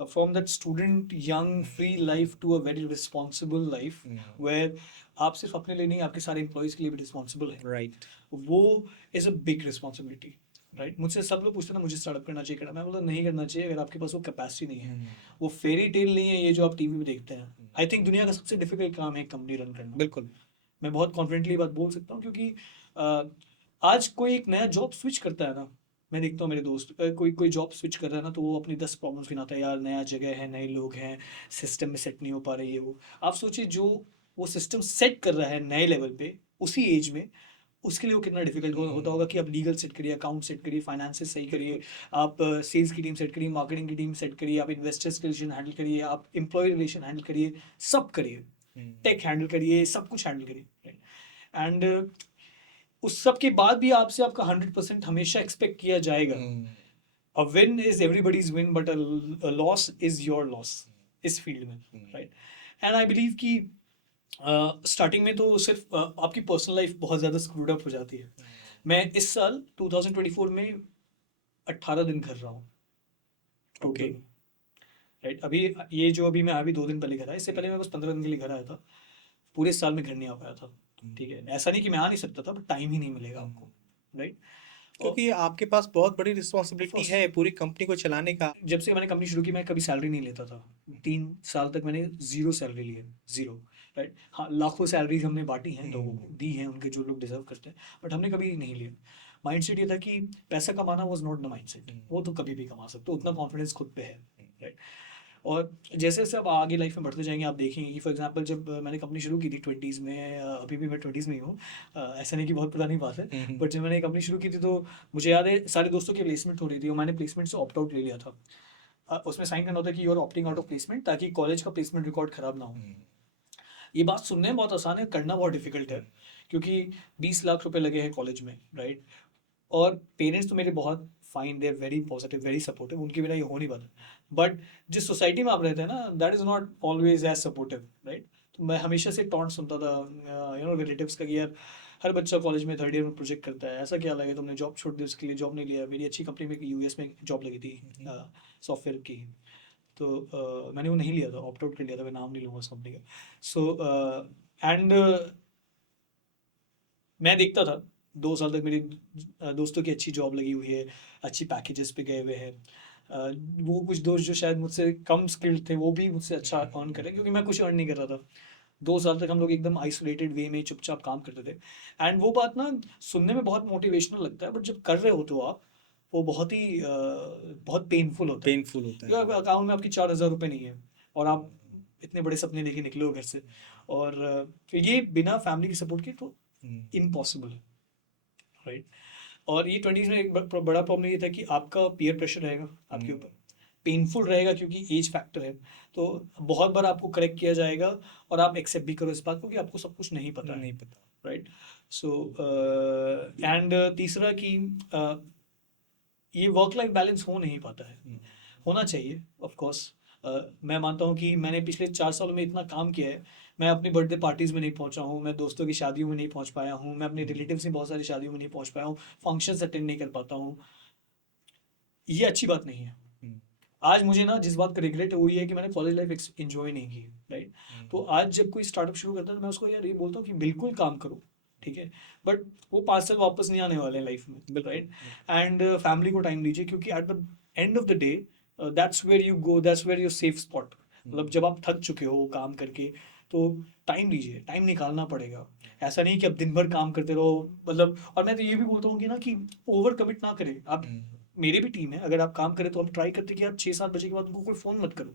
from that student young free life to a very responsible life, where आप सिर्फ अपने लिए नहीं आपके सारे एम्प्लॉयज़ के लिए भी रिस्पॉन्सिबल है, राइट। वो is a big responsibility, right. मुझसे सब लोग पूछते हैं ना मुझे स्टार्टअप करना चाहिए, करना, मैं बोलता नहीं करना चाहिए अगर आपके पास वो कैपेसिटी नहीं है। वो फेरी टेल नहीं है ये जो आप टीवी में देखते हैं। आई थिंक दुनिया का सबसे डिफिकल्ट काम है कंपनी रन करना। बिल्कुल। मैं बहुत कॉन्फिडेंटली बात बोल सकता हूँ, क्योंकि आज कोई एक नया जॉब स्विच करता है ना, मैं देखता हूँ मेरे दोस्त कोई जॉब स्विच कर रहा है ना, तो वो अपनी 10 प्रॉब्लम्स गिनाता है, यार नया जगह है, नए लोग हैं, सिस्टम में सेट नहीं हो पा रही है वो। आप सोचिए जो वो सिस्टम सेट कर रहा है नए लेवल पे उसी एज में, उसके लिए वो कितना डिफिकल्ट होता होगा कि आप लीगल सेट करिए, अकाउंट सेट करिए, फाइनेंसेस सही करिए, आप सेल्स की टीम सेट करिए, मार्केटिंग की टीम सेट करिए, आप इन्वेस्टर्स के रिलेशन हैंडल करिए, आप एम्प्लॉय रिलेशन हैंडल करिए, सब करिए, टेक हैंडल करिए, सब कुछ हैंडल करिए, राइट। एंड उस सब के बाद भी आपसे आपका 100% हमेशा एक्सपेक्ट किया जाएगा. A win is everybody's win, but a loss is your loss इस फील्ड में, राइट. एंड आई बिलीव कि स्टार्टिंग में तो सिर्फ आपकी पर्सनल लाइफ बहुत ज़्यादा स्क्रूड अप हो जाती है. मैं इस साल 2024 में 18 दिन कर रहा हूँ. Okay, right. अभी ये जो अभी मैं अभी 2 दिन पहले घर आया, इससे पहले मैं बस 15 दिन के लिए घर आया था. पूरे साल में घर नहीं आ पाया था. ठीक है, ऐसा नहीं कि मैं आ नहीं सकता था, बट टाइम ही नहीं मिलेगा आपको, राइट. क्योंकि आपके पास बहुत बड़ी रिस्पॉन्सिबिलिटी है पूरी कंपनी को चलाने का. जब से मैंने कंपनी शुरू की मैं कभी सैलरी नहीं लेता था. 3 साल तक मैंने 0 सैलरी ली है, 0, राइट. हाँ, लाखों सैलरीज हमने बांटी हैं, लोगों को दी हैं, उनके जो लोग डिजर्व करते हैं, बट हमने कभी नहीं लिया. माइंडसेट ये था कि पैसा कमाना वाज नॉट द माइंडसेट. वो तो कभी भी कमा सकते हो, उतना कॉन्फिडेंस खुद पे है, राइट. और जैसे जैसे आप आगे लाइफ में बढ़ते जाएंगे आप देखेंगे कि फॉर एग्जांपल जब मैंने कंपनी शुरू की थी 20s में, अभी भी मैं 20s में ही हूँ, ऐसा नहीं कि बहुत पुरानी बात है, बट जब मैंने कंपनी शुरू की थी तो मुझे याद है सारे दोस्तों की प्लेसमेंट हो रही थी और मैंने प्लेसमेंट से ऑप्ट आउट ले लिया था. उसमें साइन करना होता है कि you are opting out of placement, ताकि कॉलेज का प्लेसमेंट रिकॉर्ड खराब ना हो. ये बात सुनने में बहुत आसान है, करना बहुत डिफिकल्ट है, क्योंकि 20 लाख रुपए लगे हैं कॉलेज में, राइट. और पेरेंट्स तो मेरे बहुत fine, they are very positive, very supportive, उनके बिना ये हो नहीं पाता. बट जिस सोसाइटी में आप रहते हैं ना, that is not always as supportive, right. तो मैं हमेशा से टॉन्ट सुनता था रिलेटिव्स का कि यार हर बच्चा कॉलेज में 3rd ईयर में प्रोजेक्ट करता है, ऐसा क्या लगे तुमने जॉब छोड़ दी, उसके लिए जॉब नहीं लिया. मेरी अच्छी कंपनी में US में जॉब लगी थी सॉफ्टवेयर की, तो मैंने वो नहीं लिया था, ऑप्ट आउट कर लिया था. मैं नाम नहीं लूँगा उस कंपनी का. सो एंड मैं देखता था 2 साल तक मेरे दोस्तों की अच्छी जॉब लगी हुई है, अच्छी पैकेजेस पे गए हुए हैं. वो कुछ दोस्त जो शायद मुझसे कम स्किल्ड थे वो भी मुझसे अच्छा अर्न करें, क्योंकि मैं कुछ अर्न नहीं कर रहा था. 2 साल तक हम लोग एकदम आइसोलेटेड वे में चुपचाप काम करते थे. एंड वो बात ना सुनने में बहुत मोटिवेशनल लगता है, बट जब कर रहे होते हो आप, वो बहुत ही बहुत पेनफुल होता है. पेनफुल होता है. क्योंकि अकाउंट में आपकी 4,000 रुपये नहीं है और आप इतने बड़े सपने लेके निकले हो घर से, और ये बिना फैमिली की सपोर्ट के तो इम्पॉसिबल है, राइट. और ये 20s में एक बड़ा प्रॉब्लम ये था कि आपका पीयर प्रेशर रहेगा आपके ऊपर, पेनफुल रहेगा क्योंकि एज फैक्टर है. तो बहुत बार आपको करेक्ट किया जाएगा और आप एक्सेप्ट भी करो इस बात को कि आपको सब कुछ नहीं पता है, नहीं पता. राइट. सो एंड तीसरा कि ये वर्क लाइफ बैलेंस हो नहीं पाता है. होना चाहिए ऑफ कोर्स. मैं मानता हूँ कि मैंने पिछले 4 सालों में इतना काम किया है. मैं अपनी बर्थडे पार्टीज़ में नहीं पहुँचा हूँ, मैं दोस्तों की शादियों में नहीं पहुँच पाया हूँ, मैं अपने रिलेटिव्स की बहुत सारी शादियों में नहीं पहुँच पाया हूँ, फंक्शंस अटेंड नहीं कर पाता हूँ. ये अच्छी बात नहीं है. आज मुझे ना जिस बात का रिग्रेट है वो ये है कि मैंने कॉलेज लाइफ एंजॉय नहीं की, राइट. तो आज जब कोई स्टार्टअप शुरू करता है तो मैं उसको यार ये बोलता हूँ कि बिल्कुल काम करो, ठीक है, बट वो 5 साल वापस नहीं आने वाले लाइफ में, राइट. एंड फैमिली को टाइम दीजिए, क्योंकि at the end of the day that's where you go, that's where your safe spot. मतलब जब आप थक चुके हो काम करके तो टाइम दीजिए, टाइम निकालना पड़ेगा. ऐसा नहीं कि अब दिन भर काम करते रहो, मतलब. और मैं तो ये भी बोलता हूँ कि ना कि ओवर कमिट ना करें आप. मेरे भी टीम है, अगर आप काम करें तो हम ट्राई करते कि आप 6-7 बजे के बाद उनको कोई फ़ोन मत करो.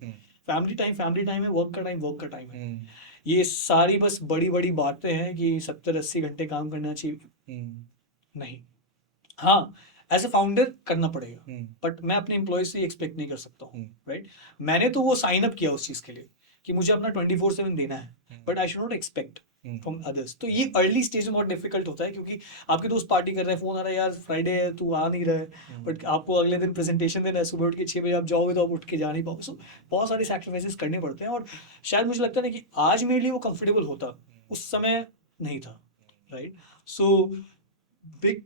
फैमिली टाइम है, वर्क का टाइम है. ये सारी बस बड़ी बड़ी बातें हैं कि 70-80 घंटे काम करना चाहिए. नहीं. हाँ, एज अ फाउंडर करना पड़ेगा, बट मैं अपने एम्प्लॉयज से एक्सपेक्ट नहीं कर सकता हूँ, राइट. मैंने तो वो साइन अप किया उस चीज़ के लिए कि मुझे अपना 24/7 देना है, but I should not expect from others. तो ये अर्ली स्टेज में बहुत डिफिकल्ट होता है, क्योंकि आपके दोस्त पार्टी कर रहे हैं, फोन आ रहा है यार फ्राइडे है तू आ नहीं रहा है, बट आपको अगले दिन प्रेजेंटेशन देना है, सुबह उठ के 6 बजे आप जाओगे तो आप उठ के जा नहीं पाओगे. सो बहुत सारे सैक्रिफाइसेस करने पड़ते हैं, और शायद मुझे लगता है कि आज मेरे लिए वो कंफर्टेबल होता, उस समय नहीं था, right. So big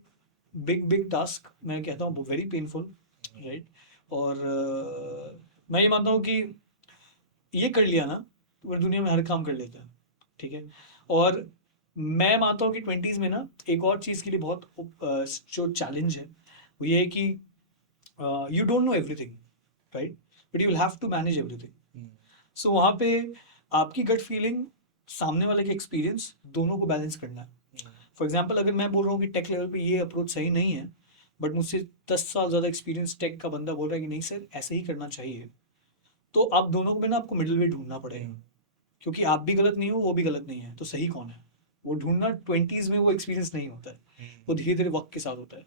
big task मैं कहता हूँ, वेरी पेनफुल, राइट. और मैं ये मानता हूँ कि ये कर लिया ना तो पूरी दुनिया में हर काम कर लेता है, ठीक है. और मैं मानता हूँ कि 20s में ना एक और चीज़ के लिए बहुत जो चैलेंज है वो ये है कि you don't know everything, right, but you will have to manage everything. So वहाँ पे आपकी गट फीलिंग, सामने वाले के एक्सपीरियंस, दोनों को बैलेंस करना है. फॉर एग्जाम्पल अगर मैं बोल रहा हूँ कि टेक लेवल पे ये अप्रोच सही नहीं है, बट मुझसे 10 साल ज़्यादा एक्सपीरियंस टेक का बंदा बोल रहा है कि नहीं सर ऐसे ही करना चाहिए, तो आप दोनों में ना आपको मिडिल वे ढूंढना पड़ेगा, क्योंकि आप भी गलत नहीं हो, वो भी गलत नहीं है, तो सही कौन है वो ढूंढना. 20s में वो एक्सपीरियंस नहीं होता है, वो धीरे धीरे वक्त के साथ होता है.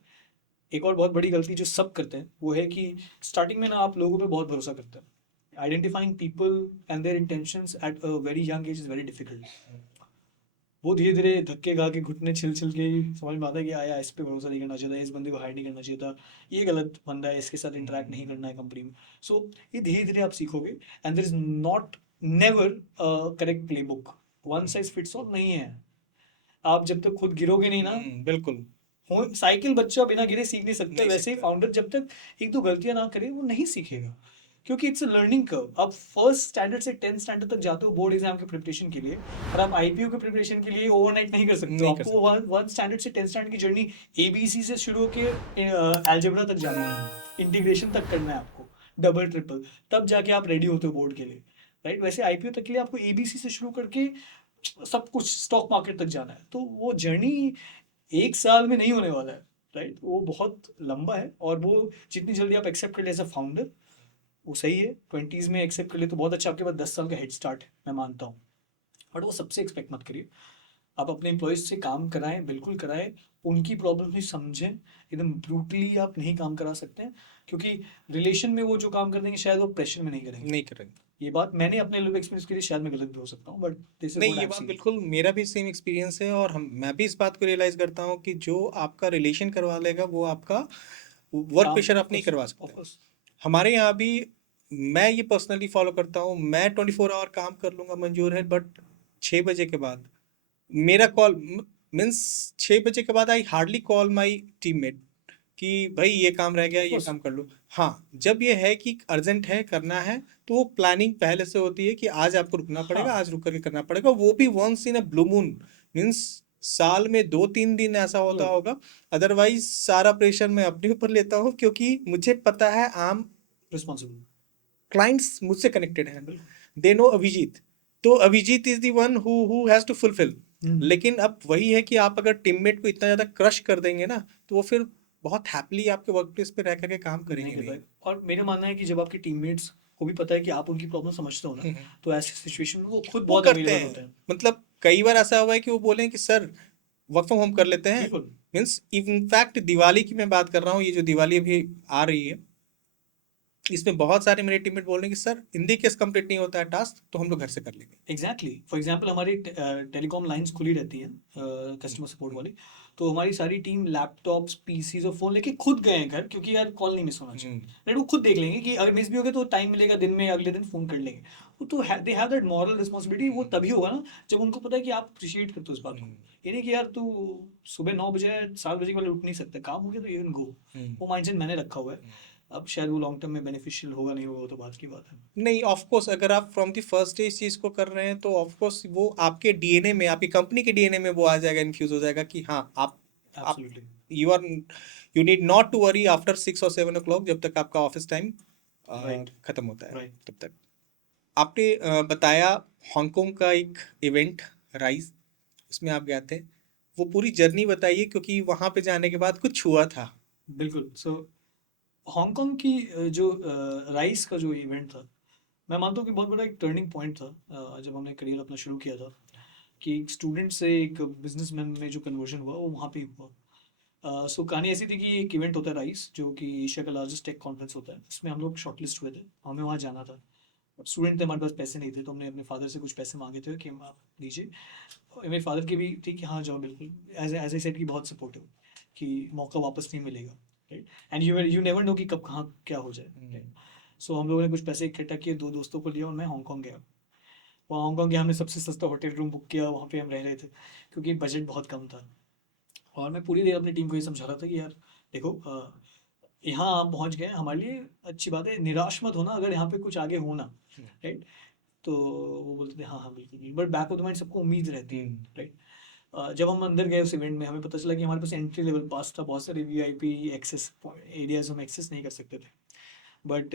एक और बहुत बड़ी गलती जो सब करते हैं वो है कि स्टार्टिंग में ना आप लोगों पे बहुत भरोसा करते हैं. Identifying people and their intentions at a very young age is very difficult. वो धीरे धीरे धक्के खा के घुटने छिल छिल के ही समझ में आता है कि आया इस पे भरोसा नहीं करना चाहिए था, इस बंदे को हायर नहीं करना चाहिए था, ये गलत बंदा है, इसके साथ इंटरेक्ट नहीं करना है कंपनी में। सो ये धीरे धीरे आप सीखोगे, and there is not never correct playbook, one size fits all नहीं है। आप जब तक खुद गिरोगे नहीं ना, बिल्कुल। हो साइकिल बच्चा बिना गिरे सीख नहीं सकता, नहीं वैसे ही सीखता। फाउंडर जब तक एक दो गलतियां ना करे वो नहीं सीखेगा, क्योंकि इट्स अ लर्निंग कर्व। आप फर्स्ट स्टैंडर्ड से 10th स्टैंडर्ड तक जाते हो बोर्ड एग्जाम के प्रिपरेशन के लिए, और आप आईपीओ के प्रिपरेशन के लिए ओवरनाइट नहीं कर सकते हो। नहीं कर आपको वन स्टैंडर्ड से 10th स्टैंडर्ड की जर्नी एबीसी से शुरू होकर अलजेब्रा तक जाना है, इंटीग्रेशन तक करना है आपको, डबल ट्रिपल, तब जाके आप रेडी होते हो बोर्ड के लिए, राइट। वैसे आईपीओ तक के लिए आपको एबीसी से शुरू करके सब कुछ स्टॉक मार्केट तक जाना है, तो वो जर्नी एक साल में नहीं होने वाला है, राइट। वो बहुत लंबा है, और वो जितनी जल्दी आप एक्सेप्ट कर ले एज अ फाउंडर वो सही है। 20s में एक्सेप्ट कर ले तो बहुत अच्छा, आपके पास 10 साल का हेड स्टार्ट है, मैं मानता हूँ। बट वो सबसे एक्सपेक्ट मत करिए। आप अपने एम्प्लॉयज से काम कराएं, बिल्कुल कराएं, उनकी प्रॉब्लम भी समझें। एकदम ब्रूटली आप नहीं काम करा सकते हैं, क्योंकि रिलेशन में वो जो काम कर देंगे शायद वो प्रेशर में नहीं करेंगे। नहीं करेंगे। ये बात मैंने अपने लोग एक्सपीरियंस के लिए, शायद मैं गलत भी हो सकता हूँ, बट दिस इज नहीं, व्हाट आई ये हैव बात सीन। बिल्कुल मेरा भी सेम एक्सपीरियंस है, और मैं भी इस बात को रियलाइज करता हूँ कि जो आपका रिलेशन करवा लेगा वो आपका वर्क काम प्रेशर ऑफ आप नहीं करवा सकते। कोर्स। हमारे यहाँ भी मैं ये पर्सनली फॉलो करता हूँ, मैं 24 आवर काम कर लूंगा मंजूर है, बट 6 बजे के बाद मेरा कॉल मीन्स 6 बजे के बाद I hardly call my teammate कि भाई ये काम रह गया, ऑफ ये कोर्स। काम कर लो। हाँ, जब ये है कि अर्जेंट है, करना है, तो वो प्लानिंग पहले से होती है कि आज आपको रुकना पड़ेगा, हाँ, आज रुक करके करना पड़ेगा, वो भी once in a blue moon, means साल में 2-3 दिन ऐसा होता लो, होगा। अदरवाइज सारा प्रेशर मैं अपने ऊपर लेता हूँ, क्योंकि मुझे पता है आम रिस्पॉन्सिबल। क्लाइंट्स मुझसे कनेक्टेड हैं, बिल्कुल। दे नो अभिजीत, तो Abhijit is the one who has to fulfil. लेकिन अब वही है कि आप अगर टीममेट को इतना ज्यादा क्रश कर देंगे ना, तो वो फिर बहुत हैप्पीली आपके वर्क प्लेस पे रह करके काम नहीं करेंगे कर नहीं। पाए। और मेरा मानना है कि जब आपके टीममेट्स को भी पता है कि आप उनकी प्रॉब्लम समझते हो ना, हम्म। तो ऐसी सिचुएशन में वो खुद वो बहुत करते अवेलेबल हैं। होते हैं। मतलब कई बार ऐसा हुआ है कि वो बोले कि सर वर्क फ्रॉम होम कर लेते हैं। बिल्कुल। मीन्स इनफैक्ट दिवाली की मैं बात कर रहा हूँ, ये जो दिवाली अभी आ रही है, इसमें बहुत सारे मेरे टीममेट बोल रहे हैं कि सर हिंदी केस कंप्लीट नहीं होता है टास्क, तो हम लोग घर से कर लेंगे। एग्जैक्टली, फॉर एग्जाम्पल हमारी टेलीकॉम लाइंस खुली रहती हैं कस्टमर सपोर्ट वाली, तो हमारी सारी टीम लैपटॉप्स पीसीज और फोन लेके खुद गए हैं घर, क्योंकि यार कॉल नहीं मिस होना चाहिए। नहीं, वो खुद देख लेंगे कि अगर मिस भी हो गया तो टाइम मिलेगा दिन में, अगले दिन फोन कर लेंगे। वो तो they have that moral responsibility. वो तभी होगा ना जब उनको पता है कि आप अप्रिशिएट करते हो इस बात को। ये नहीं कि यार तू सुबह 9 बजे 7 बजे के वाले उठ नहीं सकता, काम हो गया तो यू कैन गो। वो माइंडसेट मैंने रखा हुआ है। अब शायद वो लॉन्ग टर्म में बेनिफिशियल होगा नहीं होगा, वो तो बात की बात है। नहीं, ऑफ कोर्स अगर आप फ्रॉम द फर्स्ट डे इस चीज को कर रहे हैं, तो ऑफ कोर्स वो आपके डीएनए में, आपकी कंपनी के डीएनए में वो आ जाएगा, इन्फ्यूज हो जाएगा कि हाँ आप absolutely. You are you need not to worry after 6 और 7 o'clock, जब तक आपका ऑफिस टाइम राइट। खत्म होता है राइट। तब तक। आपने बताया हांगकांग का एक इवेंट राइज, उसमें आप गए थे, वो पूरी जर्नी बताइए, क्योंकि वहां पे जाने के बाद कुछ हुआ था। बिल्कुल। सो हांगकांग की जो राइस का जो इवेंट था, मैं मानता हूँ कि बहुत बड़ा एक टर्निंग पॉइंट था जब हमने करियर अपना शुरू किया था, कि एक स्टूडेंट से एक बिजनेसमैन में जो कन्वर्जन हुआ वो वहाँ पे ही हुआ। सो कहानी ऐसी थी कि एक इवेंट होता है राइस, जो कि एशिया का लार्जेस्ट टेक कॉन्फ्रेंस होता है, उसमें हम लोग शॉर्टलिस्ट हुए थे, हमें वहाँ जाना था। स्टूडेंट थे, हमारे पास पैसे नहीं थे, तो हमने अपने फादर से कुछ पैसे मांगे थे कि हम आप दीजिए। और मेरे फादर के भी ठीक है, हाँ जाओ बिल्कुल, एज आई सेड की बहुत सपोर्टिव, कि मौका वापस नहीं मिलेगा, right. And you never know कि कब कहाँ क्या हो जाए, राइट। सो हम लोगों ने कुछ पैसे इकट्ठा किए, दो दोस्तों को लिया और मैं हांगकांग गया। वहाँ हांगकांग गया, हमने सबसे सस्ता होटल रूम बुक किया, वहाँ पे हम रह रहे थे, क्योंकि बजट बहुत कम था। और मैं पूरी देर अपनी टीम को ये समझा रहा था कि यार देखो, यहाँ आप पहुँच गए, हमारे लिए अच्छी बात है, निराश मत होना अगर यहाँ पे कुछ आगे होना, राइट। तो वो बोलते थे हाँ हाँ बिल्कुल, but back of the mind सबको उम्मीद रहती है, राइट। जब हम अंदर गए उस इवेंट में, हमें पता चला कि हमारे पास एंट्री लेवल पास था, बहुत सारे वीआईपी एक्सेस एरियाज हम एक्सेस नहीं कर सकते थे। बट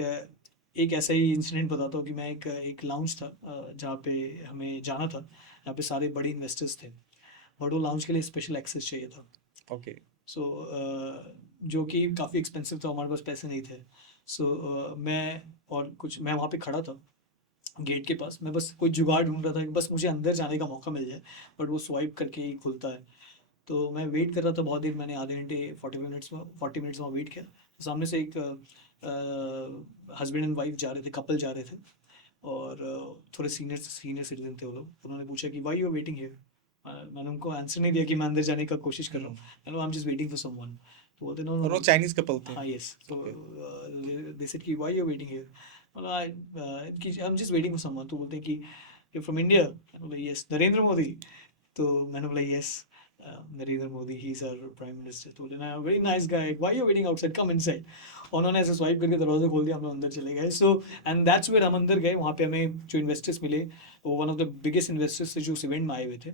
एक ऐसा ही इंसिडेंट बताता हूँ कि मैं एक लाउंज था जहाँ पे हमें जाना था, जहाँ पे सारे बड़े इन्वेस्टर्स थे, बट वो लाउंज के लिए स्पेशल एक्सेस चाहिए था। ओके। सो जो कि काफ़ी एक्सपेंसिव था, हमारे पास पैसे नहीं थे। सो मैं वहाँ पे खड़ा था गेट के पास, मैं बस कोई जुगाड़ ढूंढ रहा था कि बस मुझे अंदर जाने का मौका मिल जाए, बट वो स्वाइप करके ही खुलता है। तो मैं वेट कर रहा था बहुत देर, मैंने आधे घंटे 40 मिनट्स वहाँ वेट किया। सामने से एक हस्बैंड एंड वाइफ जा रहे थे, कपल जा रहे थे, और थोड़े सीनियर सिटीजन थे वो लोग। उन्होंने पूछा कि why you are waiting here, मैंने उनको आंसर नहीं दिया कि मैं अंदर जाने का कोशिश कर रहा हूँ, I am just waiting for someone. तो बोलते नो और वो नो, चाइनीज कपल थे। हाँ यस, तो दे सेड कि why you waiting here, I am just waiting for someone. तो बोलते हैं कि यू फ्रॉम इंडिया, मैंने बोला यस, नरेंद्र मोदी। तो मैंने बोला yes, Narendra Modi he is our prime minister. तो बोले ना very nice guy, why you waiting outside, come inside. उन्होंने ऐसे स्वाइप करके दरवाजा खोल दिया, हम लोग अंदर चले गए। सो एंड दैट्स वेयर हम अंदर गए। वहाँ पे हमें जो इन्वेस्टर्स मिले, वो one of the biggest investors थे जो उस इवेंट में आए हुए थे,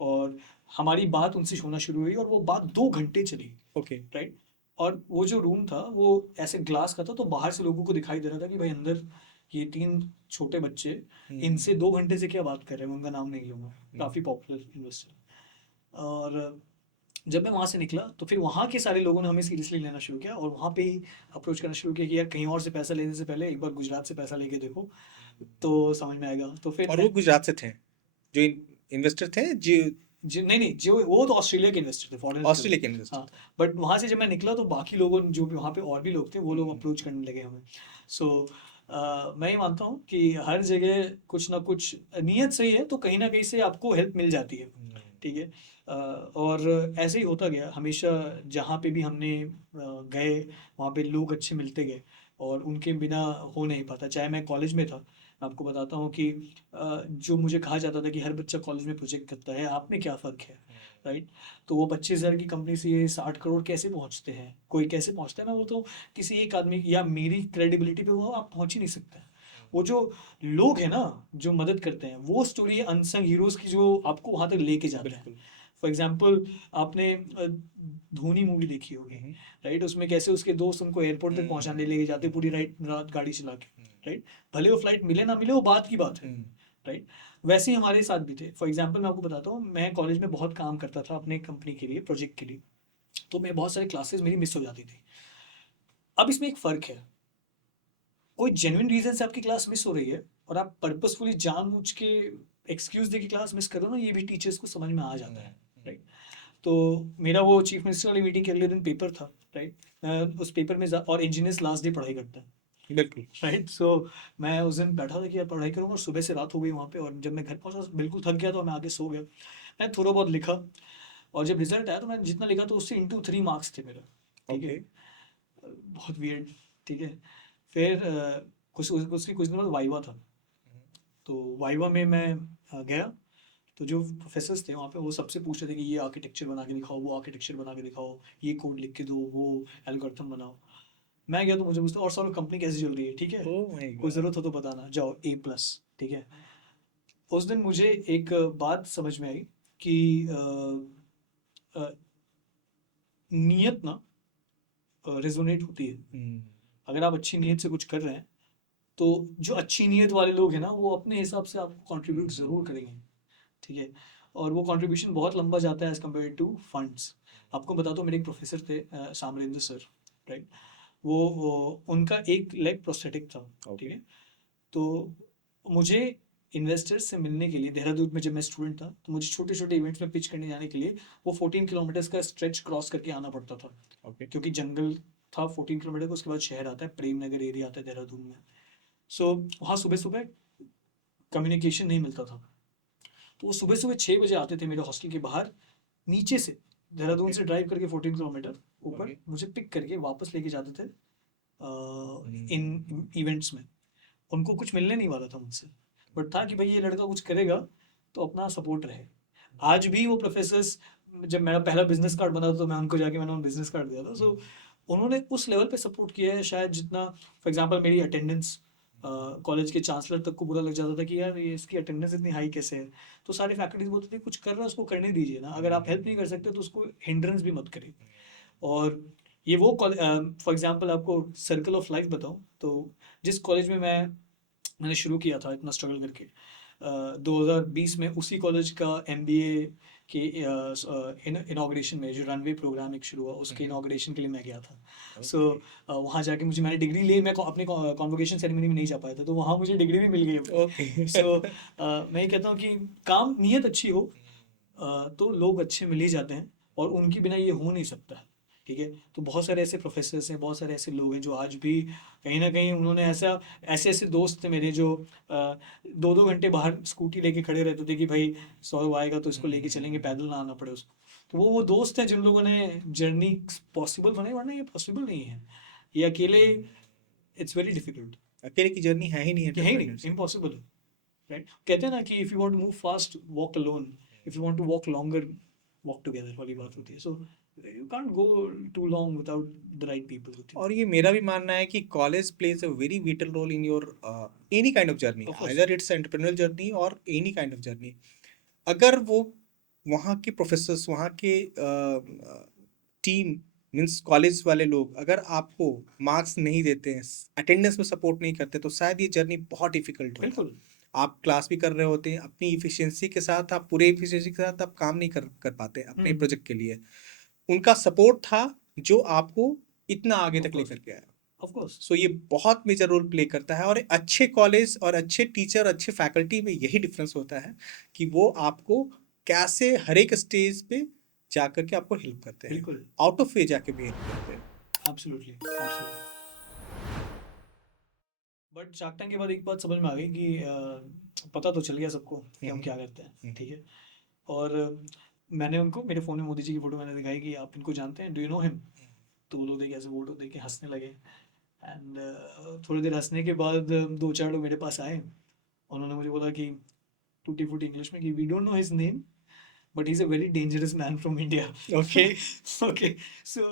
और हमारी बात उनसे होना शुरू हुई, और वो बात 2 घंटे चली, ओके। राइट। और वो जो रूम था वो ऐसे ग्लास का था, तो बाहर से लोगों को दिखाई दे रहा था कि भाई अंदर ये 3 छोटे बच्चे इनसे 2 घंटे से क्या बात कर रहे हैं। मैं उनका नाम नहीं लूँगा, काफ़ी पॉपुलर इन्वेस्टर। और जब मैं वहाँ से निकला तो फिर वहाँ के सारे लोगों ने हमें सीरियसली लेना शुरू किया, और वहाँ पे ही अप्रोच करना शुरू किया कि यार कहीं और से पैसा लेने से पहले एक बार गुजरात से पैसा लेके देखो, तो समझ में आएगा। तो फिर और वो गुजरात से थे जो इन्वेस्टर थे जी? नहीं, जो वो तो ऑस्ट्रेलिया के इन्वेस्टर थे, फॉरेनर्स थे। ऑस्ट्रेलिया के इन्वेस्टर हाँ, बट वहाँ से जब मैं निकला तो बाकी लोगों जो भी वहाँ पे और भी लोग थे, वो लोग अप्रोच करने लगे हमें। सो मैं ये मानता हूँ कि हर जगह कुछ ना कुछ नीयत सही है तो कहीं ना कहीं से आपको हेल्प मिल जाती है, ठीक है। और ऐसे ही होता गया हमेशा, जहाँ पे भी हमने गए वहाँ पे लोग अच्छे मिलते गए, और उनके बिना हो नहीं पाता। चाहे मैं कॉलेज में था, मैं आपको बताता हूँ कि जो मुझे कहा जाता था कि हर बच्चा कॉलेज में प्रोजेक्ट करता है, आप में क्या फ़र्क है, राइट। तो वो 25,000 की कंपनी से ये 60 करोड़ कैसे पहुँचते हैं, कोई कैसे पहुँचता है, मैं बोलता हूँ किसी एक आदमी या मेरी क्रेडिबिलिटी पे वो आप पहुँच ही नहीं सकते। वो जो लोग हैं ना जो मदद करते हैं, वो स्टोरी अनसंग हीरोज़ की जो आपको वहाँ तक लेके जाते हैं। बिल्कुल। फॉर एग्जाम्पल आपने धोनी मूवी देखी होगी, राइट। उसमें कैसे उसके दोस्त उनको एयरपोर्ट तक पहुंचाने लेके जाते पूरी रात गाड़ी चला के, राइट। भले वो फ्लाइट मिले ना मिले वो बात की बात है, राइट। वैसे ही हमारे साथ भी थे। फॉर एग्जाम्पल मैं आपको बताता हूँ, मैं कॉलेज में बहुत काम करता था अपने कंपनी के लिए, प्रोजेक्ट के लिए, तो मैं बहुत सारे क्लासेस मेरी मिस हो जाती थी। अब इसमें एक फ़र्क है, कोई जेन्युइन रीजन से आपकी क्लास मिस हो रही है और आप पर्पसफुली जानबूझ के एक्सक्यूज दे के क्लास मिस कर रहे हो ना, ये भी टीचर्स को समझ में आ जाता है, राइट। तो मेरा वो चीफ मिनिस्टर वाली मीटिंग के अगले दिन पेपर था, राइट। उस पेपर में और इंजीनियर्स लास्ट डे पढ़ाई करते हैं, बिल्कुल। राइट। सो मैं उस दिन बैठा था कि यार पढ़ाई करूँगा, और सुबह से रात हो गई वहाँ पे, और जब मैं घर पहुँचा बिल्कुल थक गया, तो मैं आगे सो गया। मैं थोड़ा बहुत लिखा, और जब रिजल्ट आया तो मैंने जितना लिखा तो उससे इंटू 3 मार्क्स थे मेरा, ठीक है। बहुत वियर्ड, ठीक है। फिर उसके कुछ दिन बाद वाइवा था, तो वाइवा में मैं गया, तो जो प्रोफेसर्स थे वहाँ पे वो सबसे पूछ रहे थे कि ये आर्किटेक्चर बना के दिखाओ, वो आर्किटेक्चर बना के दिखाओ, ये कोड लिख के दो, वो एल्गोरिथम बनाओ। मैं गया तो मुझे पूछता और सर कंपनी कैसी चल रही है, ठीक है, ओह माय कोई गॉड। ज़रूरत हो तो बताना, जाओ A+, ठीक है। उस दिन मुझे एक बात समझ में आई कि अ, नीयत ना रेजोनेट होती है। अगर आप अच्छी नीयत से कुछ कर रहे हैं, तो जो अच्छी नीयत वाले लोग हैं ना, वो अपने हिसाब से आपको कंट्रीब्यूट ज़रूर करेंगे, ठीक है। और वो कंट्रीब्यूशन बहुत लंबा जाता है एज़ कम्पेयर टू फंड्स। आपको बता दो, मेरे एक प्रोफेसर थे सामरेंद्र सर, राइट। वो उनका एक लेग प्रोस्थेटिक था, ठीक है। तो मुझे इन्वेस्टर्स से मिलने के लिए देहरादून में जब मैं स्टूडेंट था, तो मुझे छोटे छोटे इवेंट्स में पिच करने जाने के लिए वो 14 किलोमीटर्स का स्ट्रेच क्रॉस करके आना पड़ता था, क्योंकि जंगल था 14 किलोमीटर का, उसके बाद शहर आता है, प्रेम नगर एरिया आता है देहरादून में। सो वहाँ सुबह सुबह कम्युनिकेशन नहीं मिलता था, तो वो सुबह सुबह 6 बजे आते थे मेरे हॉस्टल के बाहर, नीचे से देहरादून से ड्राइव करके 14 किलोमीटर ऊपर मुझे पिक करके वापस लेके जाते थे इन इवेंट्स में। उनको कुछ मिलने नहीं वाला था मुझसे, बट था कि भाई ये लड़का कुछ करेगा तो अपना सपोर्ट रहे। आज भी वो प्रोफेसर्स, जब मेरा पहला बिजनेस कार्ड बना था तो मैं उनको जाके मैंने बिजनेस कार्ड दिया था। सो उन्होंने उस लेवल पे सपोर्ट किया है शायद जितना, फॉर एग्जांपल मेरी अटेंडेंस कॉलेज के चांसलर तक को बुरा लग जाता था कि यार ये इसकी अटेंडेंस इतनी हाई कैसे है। तो सारे फैकल्टीज बोलते थे कुछ कर रहा है उसको करने दीजिए ना, अगर आप हेल्प नहीं कर सकते तो उसको हिंड्रेंस भी मत करिए। और ये वो फॉर एग्जांपल आपको सर्कल ऑफ लाइफ बताऊं तो, जिस कॉलेज में मैंने शुरू किया था इतना स्ट्रगल करके, 2020 में उसी कॉलेज का MBA के इनाग्रेशन में जो रनवे प्रोग्राम एक शुरू हुआ उसके इनाग्रेशन के लिए मैं गया था। सो वहाँ जाके मैंने डिग्री ली, मैं अपने कॉन्वोकेशन सेरेमनी में नहीं जा पाया था, तो वहाँ मुझे डिग्री भी मिल गई। ओके। सो मैं ये कहता हूँ कि काम नीयत अच्छी हो तो लोग अच्छे मिल ही जाते हैं, और उनके बिना ये हो नहीं सकता, ठीक है। तो बहुत सारे ऐसे प्रोफेसर्स हैं, बहुत सारे ऐसे लोग हैं जो आज भी कहीं ना कहीं उन्होंने ऐसे ऐसे दोस्त थे मेरे जो 2-2 घंटे बाहर स्कूटी लेके खड़े रहते थे कि भाई सौरभ आएगा तो इसको लेके चलेंगे, पैदल ना आना पड़े उसको। तो वो दोस्त हैं जिन लोगों ने जर्नी पॉसिबल बनाई, वरना ये पॉसिबल नहीं है ये अकेले। इट्स वेरी डिफिकल्ट, अकेले की जर्नी है ही नहीं कि है ही नहीं, entrepreneurs। इम्पॉसिबल है, राइट। कहते हैं ना कि if you want to move fast walk alone, if you want to walk longer walk together वाली बात होती है। So you can't go too long without the right people with you. और ये मेरा भी मानना है कि college plays a very vital role in your any kind of journey, Of course. Either it's entrepreneurial journey और एनी काइंड ऑफ जर्नी। अगर वो वहाँ के प्रोफेसर्स, वहाँ के टीम मीन्स कॉलेज वाले लोग अगर आपको मार्क्स नहीं देते हैं, अटेंडेंस में सपोर्ट नहीं करते, तो शायद ये जर्नी बहुत डिफिकल्ट होगा। बिल्कुल आप क्लास भी कर रहे होते हैं अपनी इफिशियंसी के साथ, आप पूरे इफिशियंसी के साथ आप काम नहीं कर पाते अपने हम्म। प्रोजेक्ट के लिए। उनका सपोर्ट था जो आपको इतना आगे Of तक course. लेकर के आया। Of course. सो ये बहुत मेजर रोल प्ले करता है, और अच्छे कॉलेज और अच्छे टीचर, अच्छे फैकल्टी में यही डिफरेंस होता है कि वो आपको कैसे हर एक स्टेज पे जाकर के आपको हेल्प करते हैं, बिल्कुल, आउट ऑफ वे जाके भी हेल्प करते हैं। Absolutely absolutely. But shark tank के बाद एक बात समझ में आ गई कि पता तो चल गया सबको कि हम हम्म। क्या करते हैं, हम्म। ठीक है। और मैंने उनको मेरे फ़ोन में मोदी जी की फ़ोटो मैंने दिखाई कि आप इनको जानते हैं, डू यू नो हिम। तो वो लोग देखे ऐसे फोटो देख के हंसने लगे। एंड थोड़ी देर हंसने के बाद 2-4 लोग मेरे पास आए। उन्होंने मुझे बोला कि टूटी फूटी इंग्लिश में कि we don't know his name but he is a very dangerous man from India. Okay. Okay, so